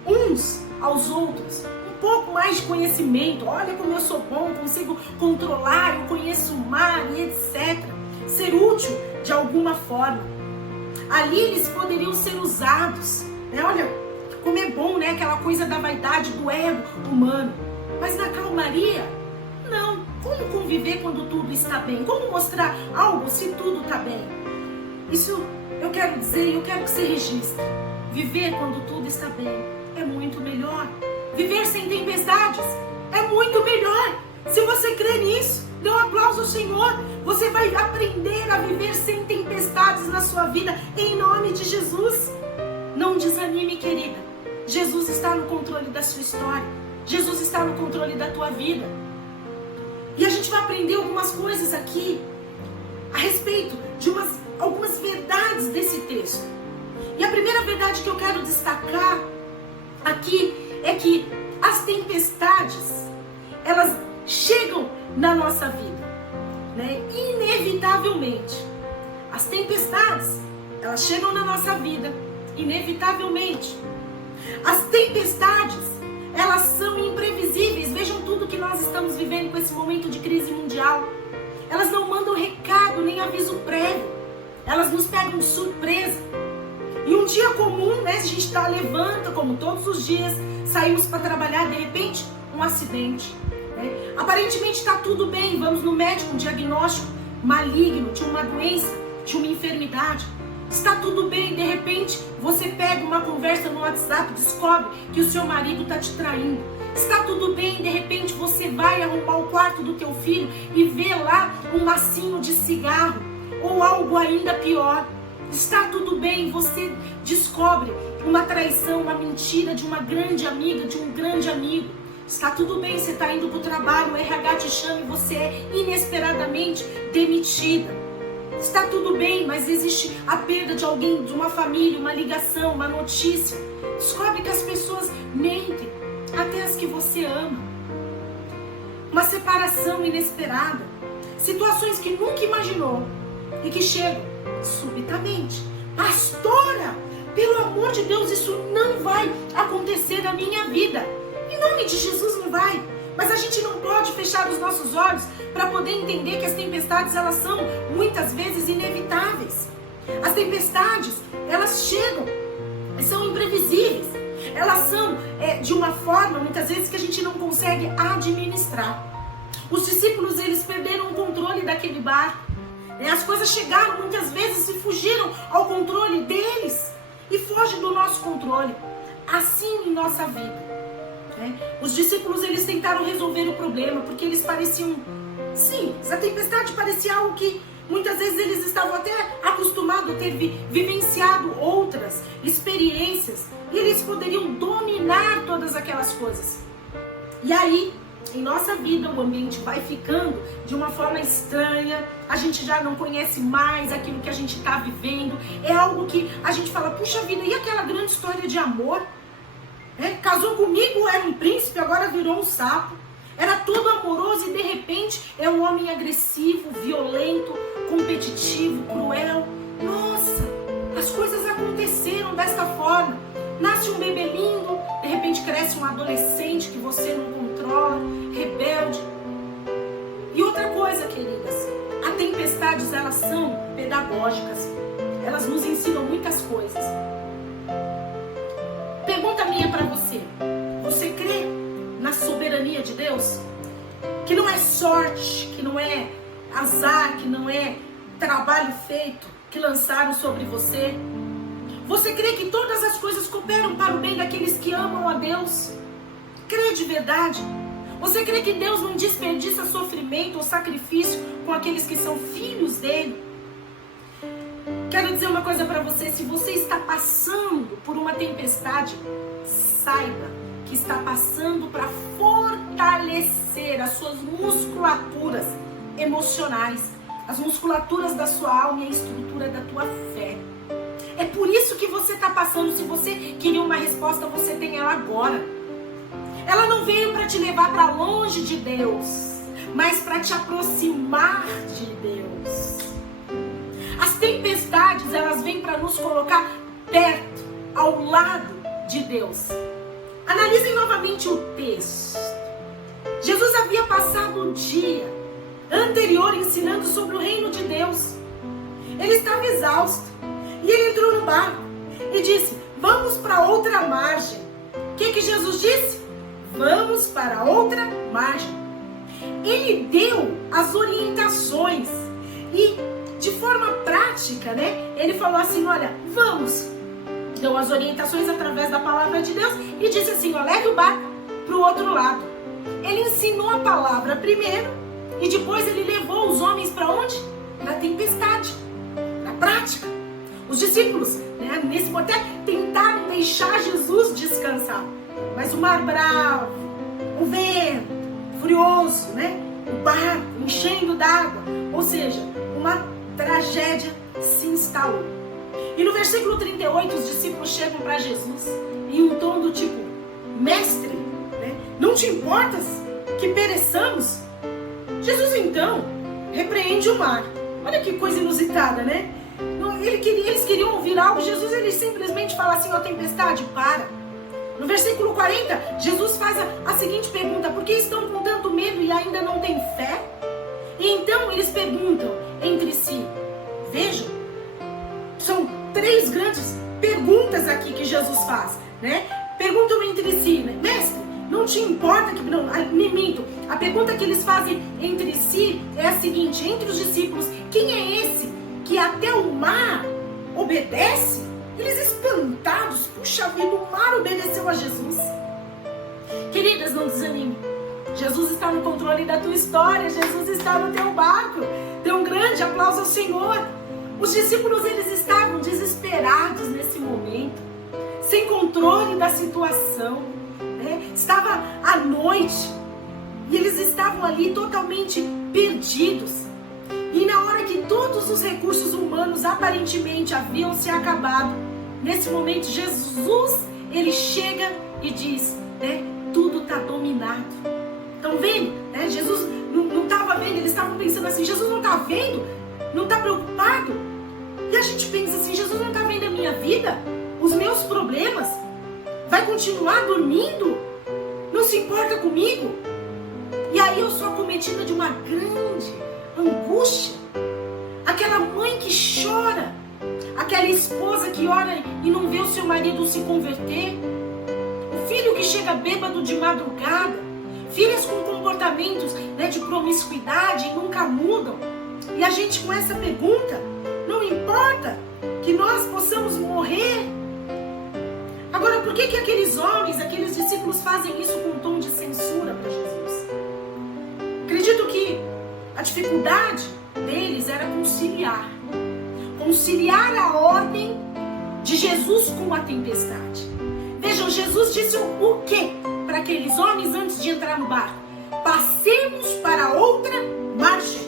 uns aos outros um pouco mais de conhecimento. Olha como eu sou bom, consigo controlar, eu conheço o mar e etc. Ser útil de alguma forma. Ali eles poderiam ser usados. Olha como é bom, aquela coisa da vaidade, do ego humano. Mas na calmaria, não. Como conviver quando tudo está bem? Como mostrar algo se tudo está bem? Isso eu quero dizer, eu quero que você registre. Viver quando tudo está bem é muito melhor. Viver sem tempestades é muito melhor. Se você crê nisso, dê um aplauso ao Senhor. Você vai aprender a viver sem tempestades na sua vida, em nome de Jesus. Não desanime, querida. Jesus está no controle da sua história. Jesus está no controle da tua vida. E a gente vai aprender algumas coisas aqui a respeito de algumas verdades desse texto. E a primeira verdade que eu quero destacar aqui é que as tempestades, elas chegam na nossa vida, né? Inevitavelmente. As tempestades, elas chegam na nossa vida, inevitavelmente. As tempestades, elas são imprevisíveis. Vejam tudo que nós estamos vivendo com esse momento de crise mundial. Elas não mandam recado, nem aviso prévio. Elas nos pegam de surpresa. E um dia comum, né? A gente levanta, como todos os dias, saímos para trabalhar, de repente, um acidente. Né? Aparentemente está tudo bem, vamos no médico, um diagnóstico maligno, de uma doença, de uma enfermidade. Está tudo bem, de repente, você pega uma conversa no WhatsApp, descobre que o seu marido está te traindo. Está tudo bem, de repente você vai arrumar o quarto do teu filho e vê lá um macinho de cigarro ou algo ainda pior. Está tudo bem, você descobre uma traição, uma mentira de uma grande amiga, de um grande amigo. Está tudo bem, você está indo para o trabalho, o RH te chama e você é inesperadamente demitida. Está tudo bem, mas existe a perda de alguém, de uma família, uma ligação, uma notícia. Descobre que as pessoas mentem, até as que você ama. Uma separação inesperada. Situações que nunca imaginou e que chegam subitamente. Pastora, pelo amor de Deus, isso não vai acontecer na minha vida. Em nome de Jesus não vai. Mas a gente não pode fechar os nossos olhos para poder entender que as tempestades, elas são muitas vezes inevitáveis. As tempestades, elas chegam, são imprevisíveis. Elas são de uma forma, muitas vezes, que a gente não consegue administrar. Os discípulos, eles perderam o controle daquele barco. As coisas chegaram muitas vezes e fugiram ao controle deles. E fogem do nosso controle. Assim em nossa vida. Os discípulos, eles tentaram resolver o problema, porque eles pareciam simples. A tempestade parecia algo que muitas vezes eles estavam até acostumados a ter vivenciado outras experiências, e eles poderiam dominar todas aquelas coisas. E aí, em nossa vida, o ambiente vai ficando de uma forma estranha, a gente já não conhece mais aquilo que a gente está vivendo, é algo que a gente fala, puxa vida, e aquela grande história de amor? Casou comigo, era um príncipe, agora virou um sapo. Era tudo amoroso e de repente é um homem agressivo, violento, competitivo, cruel. Nossa, as coisas aconteceram dessa forma. Nasce um bebê lindo, de repente cresce um adolescente que você não controla, rebelde. E outra coisa, queridas, as tempestades, elas são pedagógicas. Elas nos ensinam muitas coisas. Pergunta minha para você. Você crê na soberania de Deus? Que não é sorte, que não é azar, que não é trabalho feito, que lançaram sobre você? Você crê que todas as coisas cooperam para o bem daqueles que amam a Deus? Crê de verdade? Você crê que Deus não desperdiça sofrimento ou sacrifício com aqueles que são filhos dele? Quero dizer uma coisa para você, se você está passando por uma tempestade, saiba que está passando para fortalecer as suas musculaturas emocionais, as musculaturas da sua alma e a estrutura da tua fé. É por isso que você está passando. Se você queria uma resposta, você tem ela agora. Ela não veio para te levar para longe de Deus, mas para te aproximar de Deus. As tempestades, elas vêm para nos colocar perto, ao lado de Deus. Analisem novamente o texto. Jesus havia passado o dia anterior ensinando sobre o reino de Deus. Ele estava exausto e ele entrou no barco e disse, vamos para outra margem. O que Jesus disse? Vamos para outra margem. Ele deu as orientações e de forma prática, ele falou assim, olha, vamos. Deu as orientações através da palavra de Deus e disse assim, leve o barco para o outro lado. Ele ensinou a palavra primeiro e depois ele levou os homens para onde? Na tempestade, na prática. Os discípulos, nesse momento, até tentaram deixar Jesus descansar. Mas o mar bravo, o vento furioso, o barco enchendo d'água, ou seja, uma tragédia se instalou. E no versículo 38, os discípulos chegam para Jesus em um tom do tipo, mestre, né? Não te importas que pereçamos? Jesus então repreende o mar. Olha que coisa inusitada, né? Eles queriam ouvir algo, Jesus ele simplesmente fala assim, ó tempestade, para. No versículo 40, Jesus faz a seguinte pergunta: por que estão com tanto medo e ainda não têm fé? E então eles perguntam entre si. Vejam, são 3 grandes perguntas aqui que Jesus faz, né? Perguntam entre si, né? Mestre, não te importa que... Não, me minto. A pergunta que eles fazem entre si é a seguinte, entre os discípulos: quem é esse que até o mar obedece? Eles espantados, puxa vida, o mar obedeceu a Jesus. Queridas, não desanime. Jesus está no controle da tua história, Jesus está no teu barco. Dê um grande aplauso ao Senhor. Os discípulos, eles estavam desesperados nesse momento, sem controle da situação, né? Estava à noite e eles estavam ali totalmente perdidos. E na hora que todos os recursos humanos aparentemente haviam se acabado, nesse momento Jesus, ele chega e diz, né, tudo está dominado. Estão vendo? Né? Jesus não estava vendo, eles estavam pensando assim, Jesus não está vendo? Não está preocupado? E a gente pensa assim, Jesus não está vendo a minha vida? Os meus problemas? Vai continuar dormindo? Não se importa comigo? E aí eu sou acometida de uma grande angústia. Aquela mãe que chora, aquela esposa que ora e não vê o seu marido se converter, o filho que chega bêbado de madrugada, filhas com comportamentos, né, de promiscuidade e nunca mudam. E a gente com essa pergunta, não importa que nós possamos morrer. Agora, por que aqueles homens, aqueles discípulos fazem isso com um tom de censura para Jesus? Acredito que a dificuldade deles era conciliar a ordem de Jesus com a tempestade. Vejam, Jesus disse o quê para aqueles homens antes de entrar no barco? Passemos para outra margem.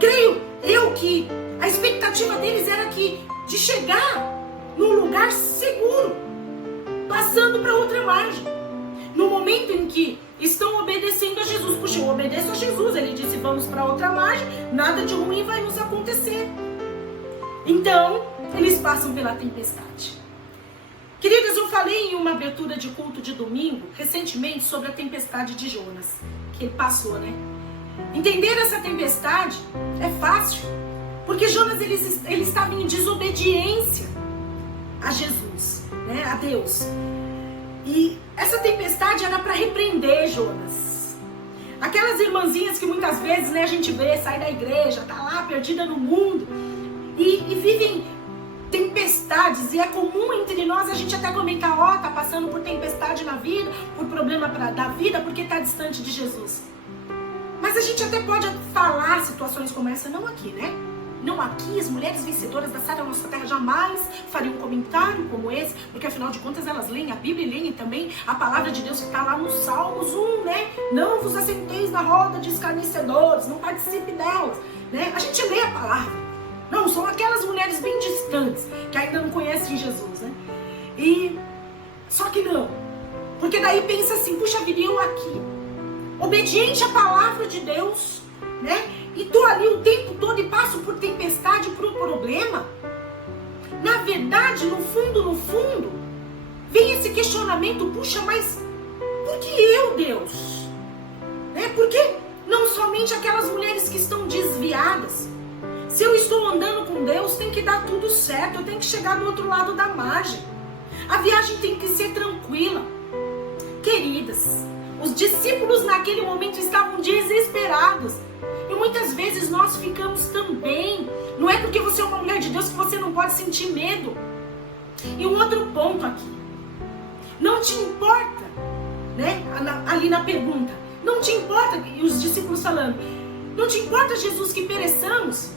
Creio eu que a expectativa deles era de chegar num lugar seguro, passando para outra margem. No momento em que estão obedecendo a Jesus, puxa, eu obedeço a Jesus, ele disse vamos para outra margem, nada de ruim vai nos acontecer. Então, eles passam pela tempestade. Queridas, eu falei em uma abertura de culto de domingo, recentemente, sobre a tempestade de Jonas, que ele passou, né? Entender essa tempestade é fácil, porque Jonas ele estava em desobediência a Jesus, né? A Deus. E essa tempestade era para repreender Jonas. Aquelas irmãzinhas que muitas vezes, né, a gente vê, sai da igreja, tá lá perdida no mundo e vivem tempestades, e é comum entre nós a gente até comentar, tá passando por tempestade na vida, por problema da vida, porque tá distante de Jesus. Mas a gente até pode falar situações como essa, não aqui, né? Não aqui, as mulheres vencedoras da Sara Nossa Terra jamais fariam um comentário como esse, porque afinal de contas elas leem a Bíblia e leem também a palavra de Deus que está lá no Salmos 1, né? Não vos assenteis na roda de escarnecedores, não participe delas, né? A gente lê a palavra. Não, são aquelas mulheres bem distantes, que ainda não conhecem Jesus, né? Só que não, porque daí pensa assim, puxa vida, eu aqui, obediente à palavra de Deus, né? E tô ali o tempo todo e passo por tempestade, por um problema. Na verdade, no fundo, vem esse questionamento, puxa, mas por que eu, Deus? Né? Por que não somente aquelas mulheres que estão desviadas? Se eu estou andando com Deus, tem que dar tudo certo, eu tenho que chegar do outro lado da margem. A viagem tem que ser tranquila. Queridas, os discípulos naquele momento estavam desesperados. E muitas vezes nós ficamos também. Não é porque você é uma mulher de Deus que você não pode sentir medo. E um outro ponto aqui. Não te importa, né? Ali na pergunta. Não te importa, e os discípulos falando, não te importa, Jesus, que pereçamos?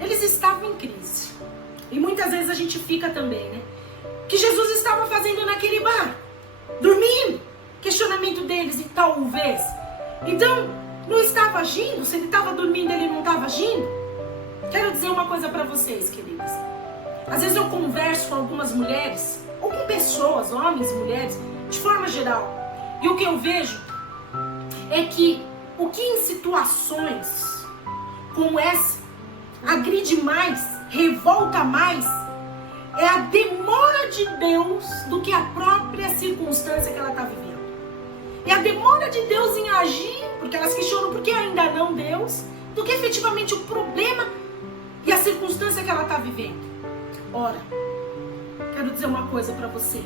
Eles estavam em crise. E muitas vezes a gente fica também, né? Que Jesus estava fazendo naquele bar? Dormindo. Questionamento deles, e talvez. Então, não estava agindo? Se ele estava dormindo, ele não estava agindo? Quero dizer uma coisa para vocês, queridas. Às vezes eu converso com algumas mulheres, ou com pessoas, homens, mulheres, de forma geral. E o que eu vejo é que o que em situações como essa agride mais, revolta mais, é a demora de Deus do que a própria circunstância que ela está vivendo. É a demora de Deus em agir, porque elas questionam por que ainda não Deus, do que efetivamente o problema e a circunstância que ela está vivendo. Ora, quero dizer uma coisa para você.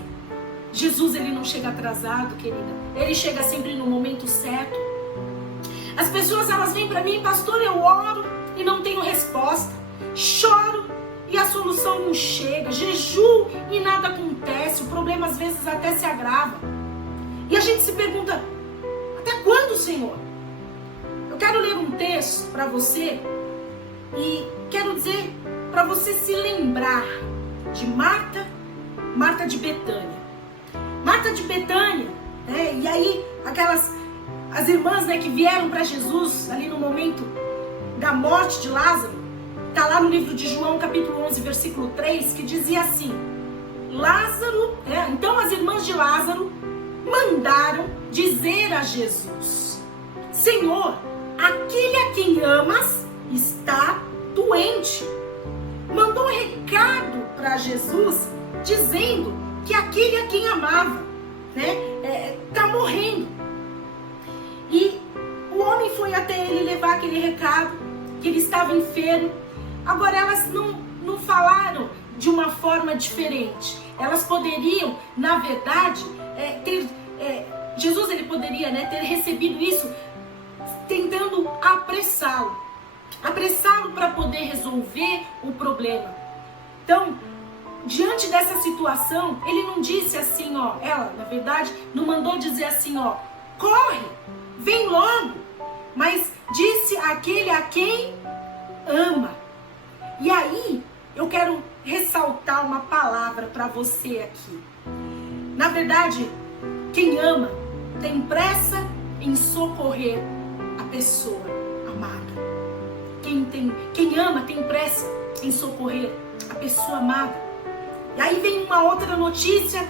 Jesus, ele não chega atrasado, querida. Ele chega sempre no momento certo. As pessoas, elas vêm para mim, pastor, eu oro e não tenho resposta. Choro e a solução não chega. Jejuo e nada acontece. O problema às vezes até se agrava. E a gente se pergunta, até quando, Senhor? Eu quero ler um texto para você e quero dizer para você se lembrar de Marta de Betânia. Marta de Betânia, né? E aí as irmãs, né, que vieram para Jesus ali no momento da morte de Lázaro, tá lá no livro de João, capítulo 11, versículo 3, que dizia assim, Lázaro, né? Então as irmãs de Lázaro mandaram dizer a Jesus, Senhor, aquele a quem amas está doente. Mandou um recado para Jesus dizendo que aquele a quem amava, né, tá morrendo. E o homem foi até ele levar aquele recado, que ele estava enfermo. Agora elas não falaram de uma forma diferente. Elas poderiam, na verdade, Jesus, ele poderia, né, ter recebido isso tentando apressá-lo para poder resolver o problema. Então, diante dessa situação, ele não disse assim, ó, ela, na verdade, não mandou dizer assim, ó, corre, vem logo, mas disse aquele a quem ama. E aí, eu quero ressaltar uma palavra para você aqui. Na verdade, quem ama tem pressa em socorrer a pessoa amada. Quem ama tem pressa em socorrer a pessoa amada. E aí vem uma outra notícia,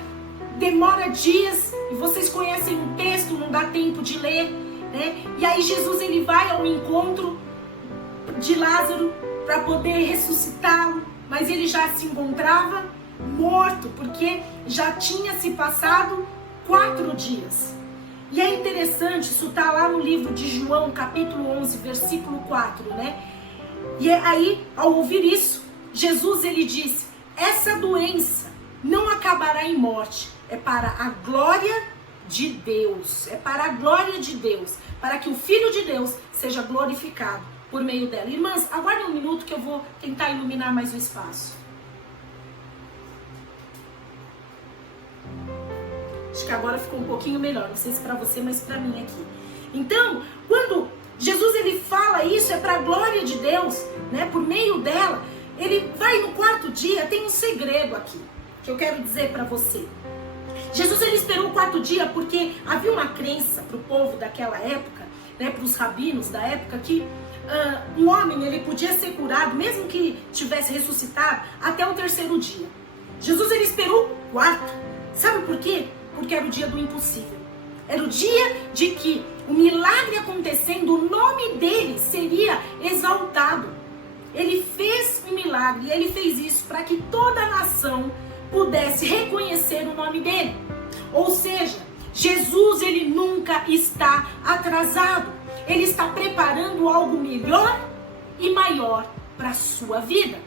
demora dias, e vocês conhecem o texto, não dá tempo de ler, né? E aí Jesus, ele vai ao encontro de Lázaro para poder ressuscitá-lo, mas ele já se encontrava morto, porque já tinha se passado 4 dias. E é interessante, isso está lá no livro de João, capítulo 11, versículo 4, né? E aí, ao ouvir isso, Jesus, ele disse, essa doença não acabará em morte, é para a glória de Deus, é para a glória de Deus, para que o Filho de Deus seja glorificado por meio dela. Irmãs, aguardem um minuto que eu vou tentar iluminar mais o espaço. Acho que agora ficou um pouquinho melhor, não sei se para você, mas para mim aqui. Então, quando Jesus, ele fala isso, é para a glória de Deus, né? Por meio dela, ele vai no 4º dia, tem um segredo aqui, que eu quero dizer para você. Jesus, ele esperou o 4º dia porque havia uma crença para o povo daquela época, né? Para os rabinos da época, que um homem, ele podia ser curado, mesmo que tivesse ressuscitado, até o 3º dia. Jesus, ele esperou o 4º. Sabe por quê? Porque era o dia do impossível. Era o dia de que o milagre acontecendo, o nome dele seria exaltado. Ele fez um milagre e ele fez isso para que toda a nação pudesse reconhecer o nome dele. Ou seja, Jesus, ele nunca está atrasado. Ele está preparando algo melhor e maior para a sua vida.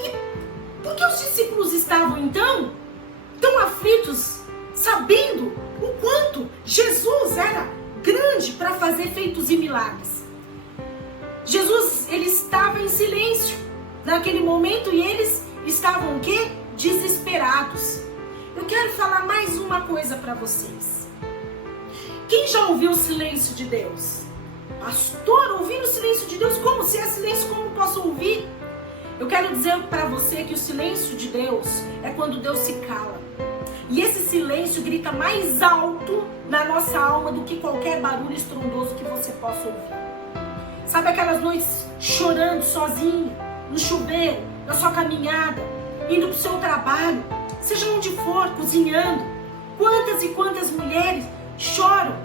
E por que os discípulos estavam então tão aflitos, sabendo o quanto Jesus era grande para fazer feitos e milagres? Jesus, ele estava em silêncio naquele momento e eles estavam o quê? Desesperados. Eu quero falar mais uma coisa para vocês. Quem já ouviu o silêncio de Deus? Pastor, ouvir o silêncio de Deus? Como? Se é silêncio, como posso ouvir? Eu quero dizer para você que o silêncio de Deus é quando Deus se cala. E esse silêncio grita mais alto na nossa alma do que qualquer barulho estrondoso que você possa ouvir. Sabe aquelas noites chorando sozinha, no chuveiro, na sua caminhada, indo para o seu trabalho, seja onde for, cozinhando, Quantas e quantas mulheres choram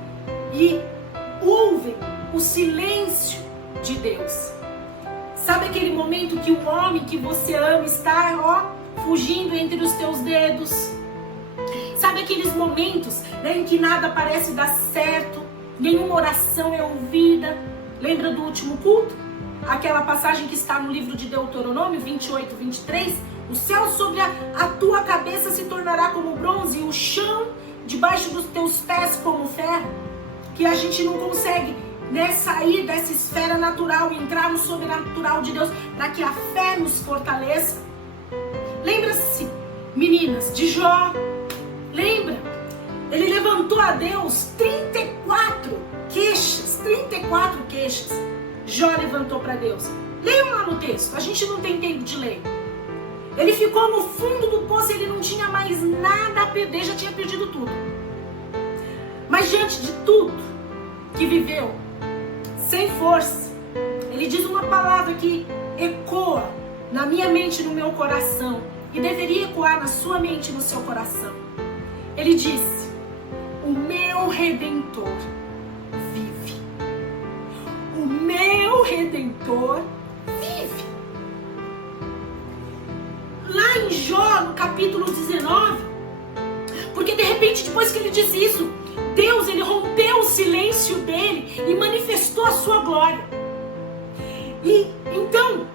e ouvem o silêncio de Deus. Sabe aquele momento que o homem que você ama está, fugindo entre os teus dedos? Sabe aqueles momentos, né, em que nada parece dar certo, nenhuma oração é ouvida? Lembra do último culto? Aquela passagem que está no livro de Deuteronômio 28, 23? O céu sobre a tua cabeça se tornará como bronze e o chão debaixo dos teus pés como ferro. Que a gente não consegue, né, sair dessa esfera natural e entrar no sobrenatural de Deus para que a fé nos fortaleça. Lembra-se, meninas, de Jó? Lembra? Ele levantou a Deus 34 queixas. Jó levantou para Deus. Leiam lá no texto, a gente não tem tempo de ler. Ele ficou no fundo do poço, ele não tinha mais nada a perder, já tinha perdido tudo. Mas diante de tudo que viveu, sem força, ele diz uma palavra que ecoa na minha mente e no meu coração, e deveria ecoar na sua mente e no seu coração. Ele disse: o meu Redentor vive. O meu Redentor vive. Lá em Jó, no capítulo 19, porque de repente, depois que ele diz isso, Deus, ele rompeu o silêncio dele e manifestou a sua glória. E então,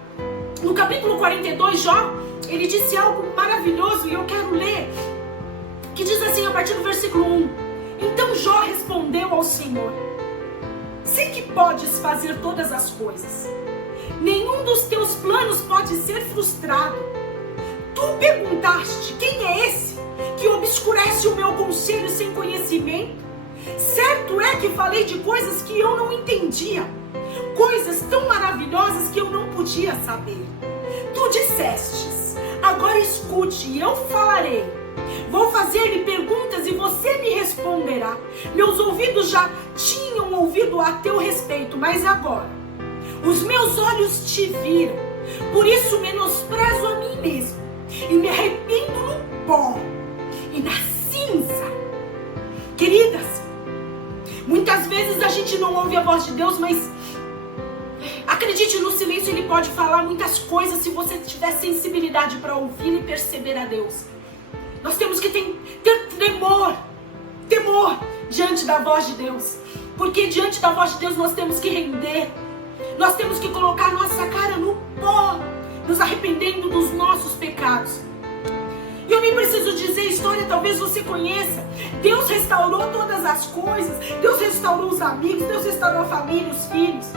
no capítulo 42, Jó, ele disse algo maravilhoso e eu quero ler, que diz assim a partir do versículo 1. Então Jó respondeu ao Senhor: sei que podes fazer todas as coisas, nenhum dos teus planos pode ser frustrado. Tu perguntaste: quem é esse que obscurece o meu conselho sem conhecimento? Certo é que falei de coisas que eu não entendia, coisas tão maravilhosas que eu não podia saber. Tu dissestes: agora escute e eu falarei. Vou fazer-lhe perguntas e você me responderá. Meus ouvidos já tinham ouvido a teu respeito, mas agora os meus olhos te viram. Por isso menosprezo a mim mesmo e me arrependo no pó e na cinza. Queridas, muitas vezes a gente não ouve a voz de Deus, mas acredite, no silêncio ele pode falar muitas coisas se você tiver sensibilidade para ouvir e perceber a Deus. Nós temos que ter temor diante da voz de Deus, porque diante da voz de Deus nós temos que render, nós temos que colocar nossa cara no pó, nos arrependendo dos nossos pecados. E eu nem preciso dizer a história, talvez você conheça. Deus restaurou todas as coisas, Deus restaurou os amigos, Deus restaurou a família, os filhos.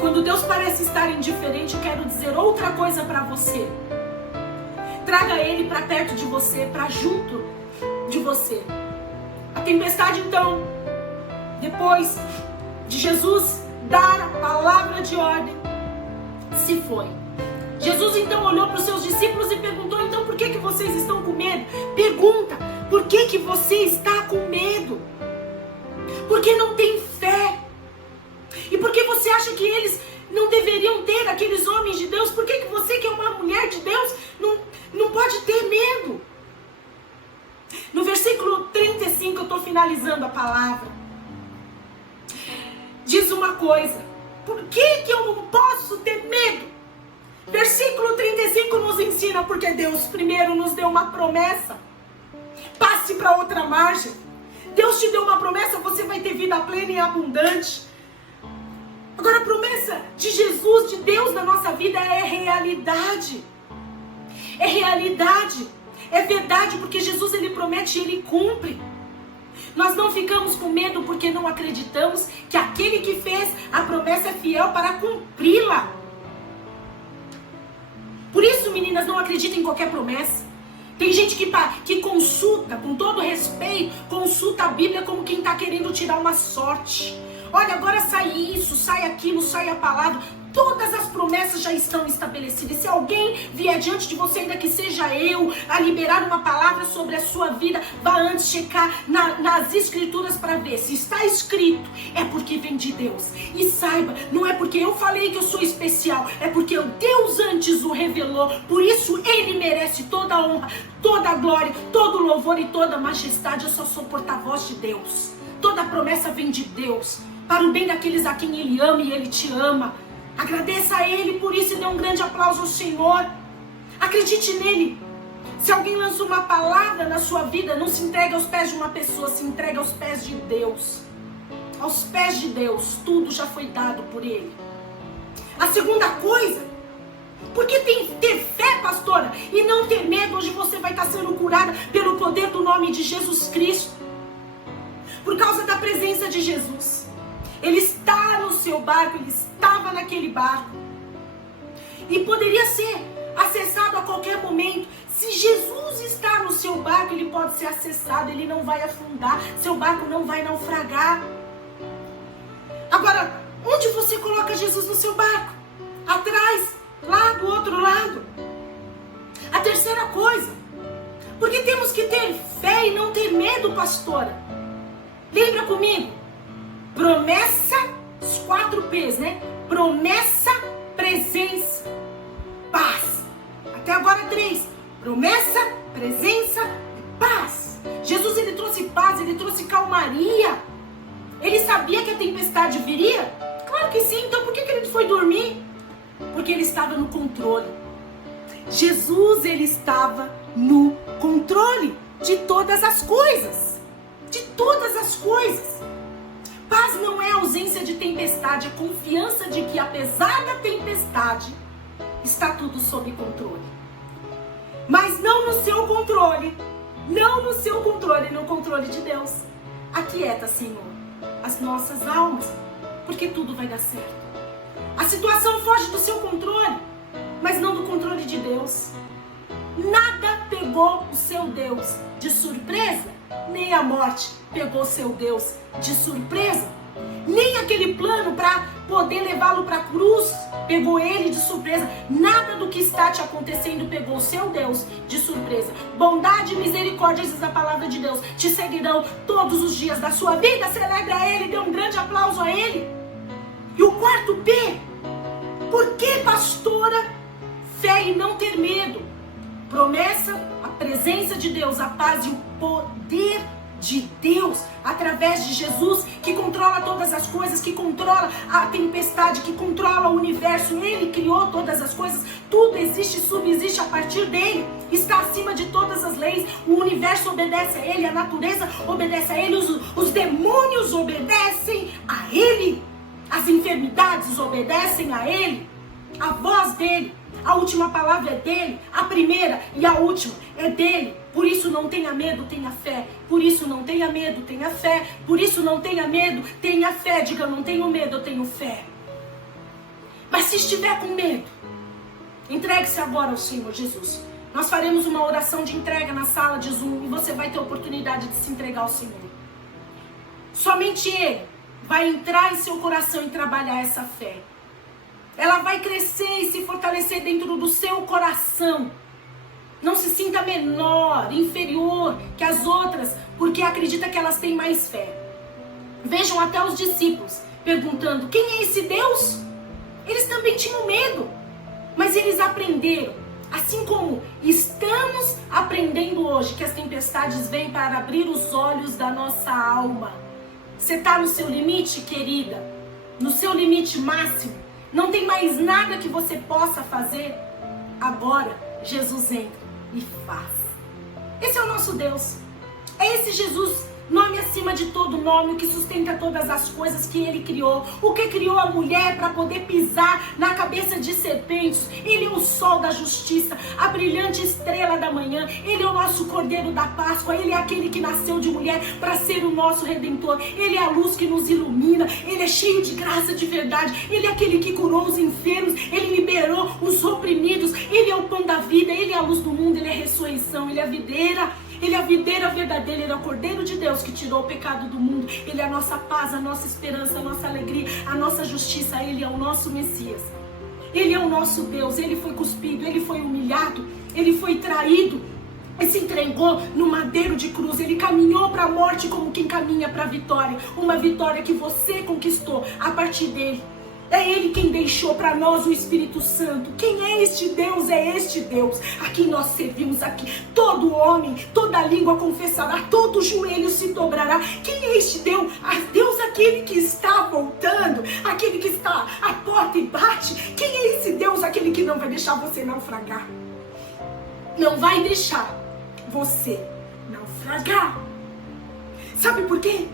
Quando Deus parece estar indiferente, eu quero dizer outra coisa para você. Traga Ele para perto de você, para junto de você. A tempestade, então, depois de Jesus dar a palavra de ordem, se foi. Jesus então olhou para os seus discípulos e perguntou: então por que vocês estão com medo? Pergunta: por que você está com medo? Porque não tem fé. E por que você acha que eles não deveriam ter, aqueles homens de Deus? Por que você, que é uma mulher de Deus, não pode ter medo? No versículo 35, eu estou finalizando a palavra. Diz uma coisa: por que eu não posso ter medo? Versículo 35 nos ensina: porque Deus primeiro nos deu uma promessa. Passe para outra margem. Deus te deu uma promessa, você vai ter vida plena e abundante. Agora, a promessa de Jesus, de Deus na nossa vida é realidade. É realidade. É verdade, porque Jesus, Ele promete e Ele cumpre. Nós não ficamos com medo porque não acreditamos que aquele que fez a promessa é fiel para cumpri-la. Por isso, meninas, não acreditem em qualquer promessa. Tem gente que consulta, com todo respeito, consulta a Bíblia como quem está querendo tirar uma sorte. Olha, agora sai isso, sai aquilo, sai a palavra. Todas as promessas já estão estabelecidas. Se alguém vier diante de você, ainda que seja eu, a liberar uma palavra sobre a sua vida, vá antes checar nas escrituras para ver se está escrito. É porque vem de Deus. E saiba, não é porque eu falei que eu sou especial, é porque Deus antes o revelou. Por isso ele merece toda a honra, toda a glória, todo o louvor e toda a majestade. Eu só sou porta-voz de Deus. Toda a promessa vem de Deus, para o bem daqueles a quem ele ama e ele te ama. Agradeça a ele por isso e dê um grande aplauso ao Senhor. Acredite nele. Se alguém lança uma palavra na sua vida, não se entregue aos pés de uma pessoa, se entregue aos pés de Deus. Aos pés de Deus, tudo já foi dado por ele. A segunda coisa, porque tem que ter fé, pastora, e não ter medo. Hoje você vai estar sendo curada pelo poder do nome de Jesus Cristo. Por causa da presença de Jesus. Ele está no seu barco, ele estava naquele barco. E poderia ser acessado a qualquer momento. Se Jesus está no seu barco, ele pode ser acessado, ele não vai afundar, seu barco não vai naufragar. Agora, onde você coloca Jesus no seu barco? Atrás, lá do outro lado. A terceira coisa, porque temos que ter fé e não ter medo, pastora. Lembra comigo? Promessa, os 4 P's, né? Promessa, presença, paz. Até agora 3. Promessa, presença e paz. Jesus, ele trouxe paz, ele trouxe calmaria. Ele sabia que a tempestade viria? Claro que sim, então por que ele foi dormir? Porque ele estava no controle. Jesus, ele estava no controle de todas as coisas. De todas as coisas. Paz não é ausência de tempestade, é confiança de que apesar da tempestade, está tudo sob controle. Mas não no seu controle, não no seu controle, no controle de Deus. Aquieta, Senhor, as nossas almas, porque tudo vai dar certo. A situação foge do seu controle, mas não do controle de Deus. Nada pegou o seu Deus de surpresa, nem a morte pegou o seu Deus de surpresa, nem aquele plano para poder levá-lo para a cruz pegou ele de surpresa. Nada do que está te acontecendo pegou o seu Deus de surpresa. Bondade e misericórdia, diz a palavra de Deus, te seguirão todos os dias da sua vida. Celebre a ele, dê um grande aplauso a ele. E o 4 P, por que, pastora, fé e não ter medo? Promessa, a presença de Deus, a paz e o poder de Deus, através de Jesus, que controla todas as coisas, que controla a tempestade, que controla o universo. Ele criou todas as coisas, tudo existe e subsiste a partir dele, está acima de todas as leis. O universo obedece a ele, a natureza obedece a ele, os demônios obedecem a ele, as enfermidades obedecem a ele, a voz dele. A última palavra é dele, a primeira e a última é dele. Por isso não tenha medo, tenha fé. Por isso não tenha medo, tenha fé. Por isso não tenha medo, tenha fé. Diga, não tenho medo, eu tenho fé. Mas se estiver com medo, entregue-se agora ao Senhor Jesus. Nós faremos uma oração de entrega na sala de Zoom e você vai ter a oportunidade de se entregar ao Senhor. Somente Ele vai entrar em seu coração e trabalhar essa fé. Ela vai crescer e se fortalecer dentro do seu coração. Não se sinta menor, inferior que as outras, porque acredita que elas têm mais fé. Vejam até os discípulos perguntando, quem é esse Deus? Eles também tinham medo, mas eles aprenderam. Assim como estamos aprendendo hoje que as tempestades vêm para abrir os olhos da nossa alma. Você está no seu limite, querida? No seu limite máximo? Não tem mais nada que você possa fazer. Agora, Jesus entra e faz. Esse é o nosso Deus. É esse Jesus, nome acima de todo nome, o que sustenta todas as coisas que Ele criou. O que criou a mulher para poder pisar na cabeça de serpentes. Ele é o sol da justiça, a brilhante estrela da manhã. Ele é o nosso cordeiro da Páscoa. Ele é aquele que nasceu de mulher para ser o nosso Redentor. Ele é a luz que nos ilumina. Ele é cheio de graça, de verdade. Ele é aquele que curou os enfermos. Ele liberou os oprimidos. Ele é o pão da vida. Ele é a luz do mundo. Ele é a ressurreição. Ele é a videira. Ele é a videira verdadeira, Ele é o Cordeiro de Deus que tirou o pecado do mundo. Ele é a nossa paz, a nossa esperança, a nossa alegria, a nossa justiça. Ele é o nosso Messias. Ele é o nosso Deus, Ele foi cuspido, Ele foi humilhado, Ele foi traído, Ele se entregou no madeiro de cruz, Ele caminhou para a morte como quem caminha para a vitória, uma vitória que você conquistou a partir dele. É Ele quem deixou para nós o Espírito Santo. Quem é este Deus? É este Deus a quem nós servimos aqui. Todo homem, toda língua confessará, todo joelho se dobrará. Quem é este Deus? Deus aquele que está voltando, aquele que está à porta e bate. Quem é esse Deus? Aquele que não vai deixar você naufragar. Não vai deixar você naufragar. Sabe por quê?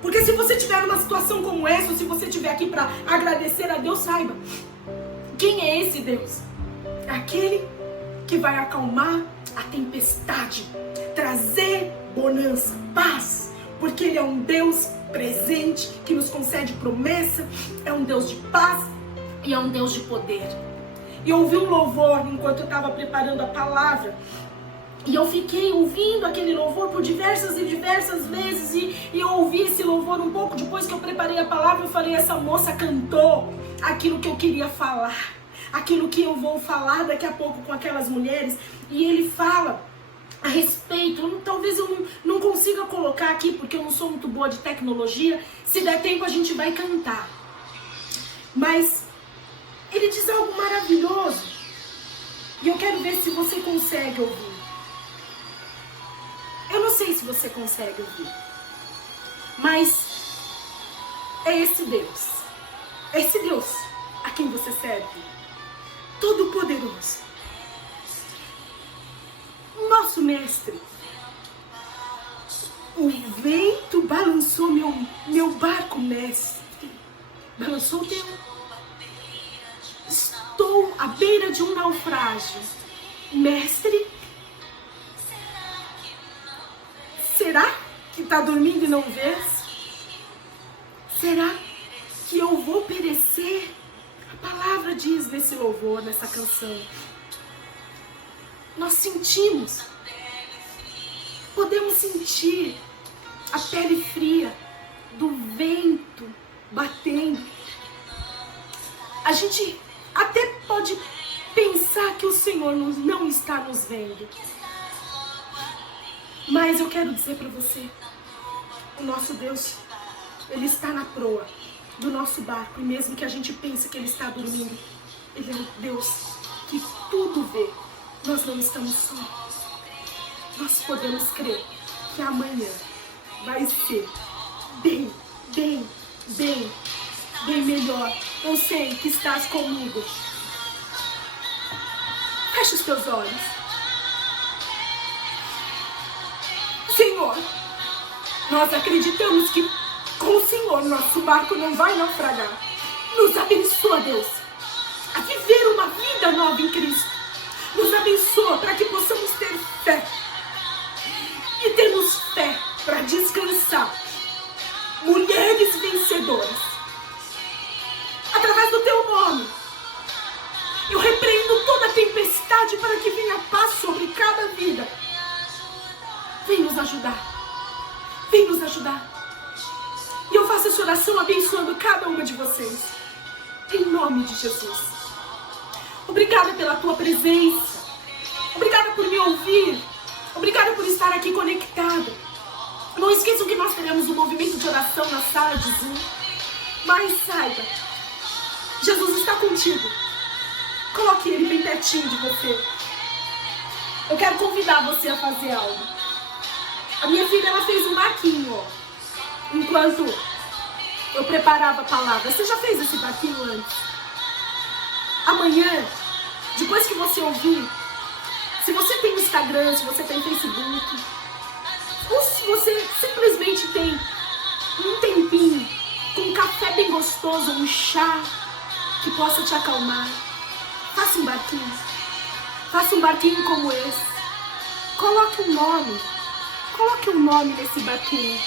Porque se você estiver numa situação como essa, ou se você estiver aqui para agradecer a Deus, saiba, quem é esse Deus? Aquele que vai acalmar a tempestade, trazer bonança, paz, porque Ele é um Deus presente, que nos concede promessa, é um Deus de paz e é um Deus de poder. E eu ouvi um louvor enquanto eu estava preparando a palavra, e eu fiquei ouvindo aquele louvor por diversas e diversas vezes, e eu ouvi esse louvor um pouco depois que eu preparei a palavra. Eu falei, essa moça cantou aquilo que eu queria falar, aquilo que eu vou falar daqui a pouco com aquelas mulheres. E ele fala a respeito, talvez eu não consiga colocar aqui porque eu não sou muito boa de tecnologia, se der tempo a gente vai cantar. Mas ele diz algo maravilhoso, e eu quero ver se você consegue ouvir. Eu não sei se você consegue ouvir, mas é esse Deus a quem você serve, Todo-Poderoso, nosso mestre. O vento balançou meu barco, mestre, balançou o teu. Estou à beira de um naufrágio, mestre. Será que está dormindo e não vês? Será que eu vou perecer? A palavra diz nesse louvor, nessa canção. Nós sentimos, podemos sentir a pele fria do vento batendo. A gente até pode pensar que o Senhor não está nos vendo. Mas eu quero dizer para você, o nosso Deus, Ele está na proa do nosso barco. E mesmo que a gente pense que Ele está dormindo, Ele é um Deus que tudo vê. Nós não estamos só. Nós podemos crer que amanhã vai ser bem melhor. Eu sei que estás comigo. Feche os teus olhos. Senhor, nós acreditamos que com o Senhor nosso barco não vai naufragar. Nos abençoa, Deus, a viver uma vida nova em Cristo. Nos abençoa para que possamos ter fé. E temos fé para descansar. Mulheres vencedoras. Através do Teu nome, eu repreendo toda tempestade para que venha paz sobre cada vida. Vem nos ajudar. Vem nos ajudar. E eu faço essa oração abençoando cada uma de vocês. Em nome de Jesus. Obrigada pela tua presença. Obrigada por me ouvir. Obrigada por estar aqui conectado. Não esqueçam que nós teremos um movimento de oração na sala de Zoom. Mas saiba, Jesus está contigo. Coloque Ele bem pertinho de você. Eu quero convidar você a fazer algo. A minha filha, ela fez um barquinho, ó, enquanto eu preparava a palavra. Você já fez esse barquinho antes? Amanhã, depois que você ouvir, se você tem Instagram, se você tem Facebook, ou se você simplesmente tem um tempinho com um café bem gostoso, um chá que possa te acalmar, faça um barquinho. Faça um barquinho como esse. Coloque um nome. Coloque um nome nesse barquinho.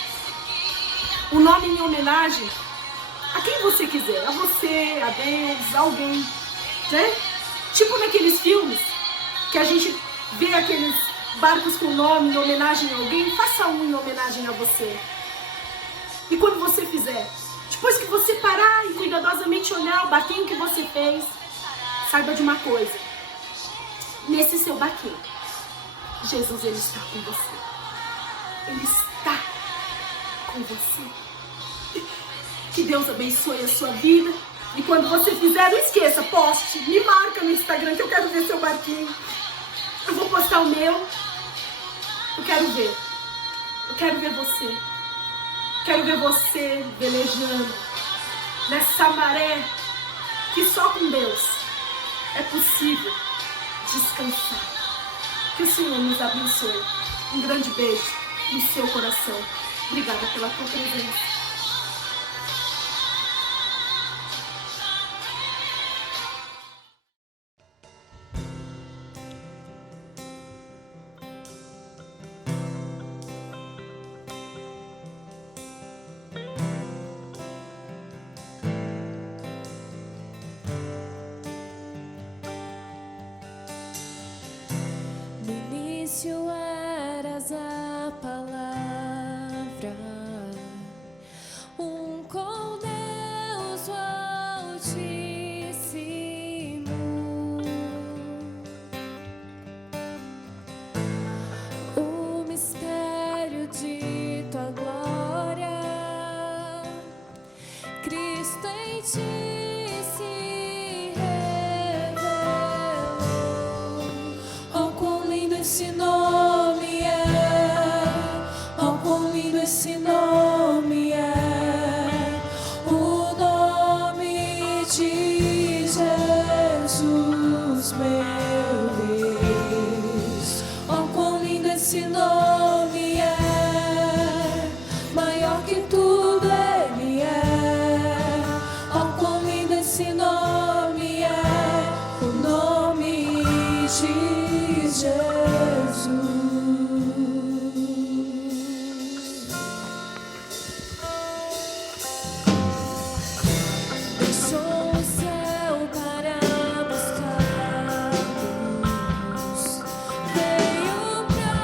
Um nome em homenagem a quem você quiser. A você, a Deus, a alguém. Né? Tipo naqueles filmes que a gente vê aqueles barcos com nome em homenagem a alguém. Faça um em homenagem a você. E quando você fizer, depois que você parar e cuidadosamente olhar o barquinho que você fez, saiba de uma coisa. Nesse seu baque, Jesus, ele está com você. Ele está com você. Que Deus abençoe a sua vida. E quando você fizer, não esqueça, poste, me marca no Instagram que eu quero ver seu barquinho. Eu vou postar o meu. Eu quero ver. Eu quero ver você. Quero ver você velejando nessa maré que só com Deus é possível descansar. Que o Senhor nos abençoe. Um grande beijo no seu coração. Obrigada pela tua presença. Eras a palavra, com Deus o Altíssimo. O mistério de tua glória, Cristo em ti se revelou. Oh, quão lindo esse nome é! Oh, quão lindo esse nome é! O nome de Jesus, meu Deus. Oh, quão lindo esse nome é! Maior que tudo ele é. Oh, quão lindo esse nome é! O nome de Jesus. Deixou o céu para buscar-nos, veio pra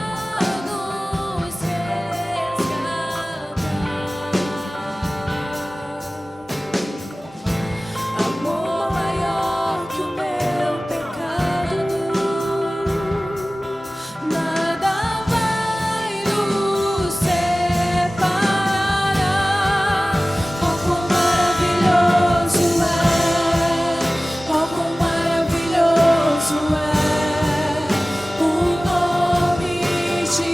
nos resgatar. Amor maior que o meu pecado, nada vai nos separar. Oh, quão maravilhoso é! Oh, quão maravilhoso é o nome de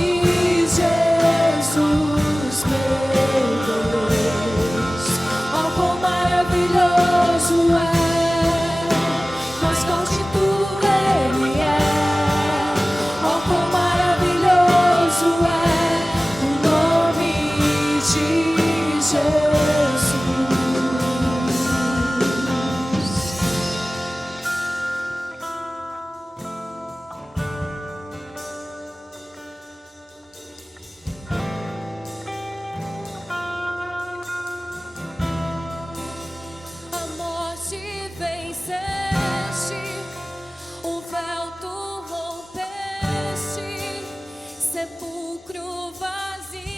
Jesus, meu Deus. Oh, quão maravilhoso é! Mais forte tudo ele é. Oh, quão maravilhoso é o nome de Jesus. A morte venceste, o véu tu rompeste, sepulcro vazio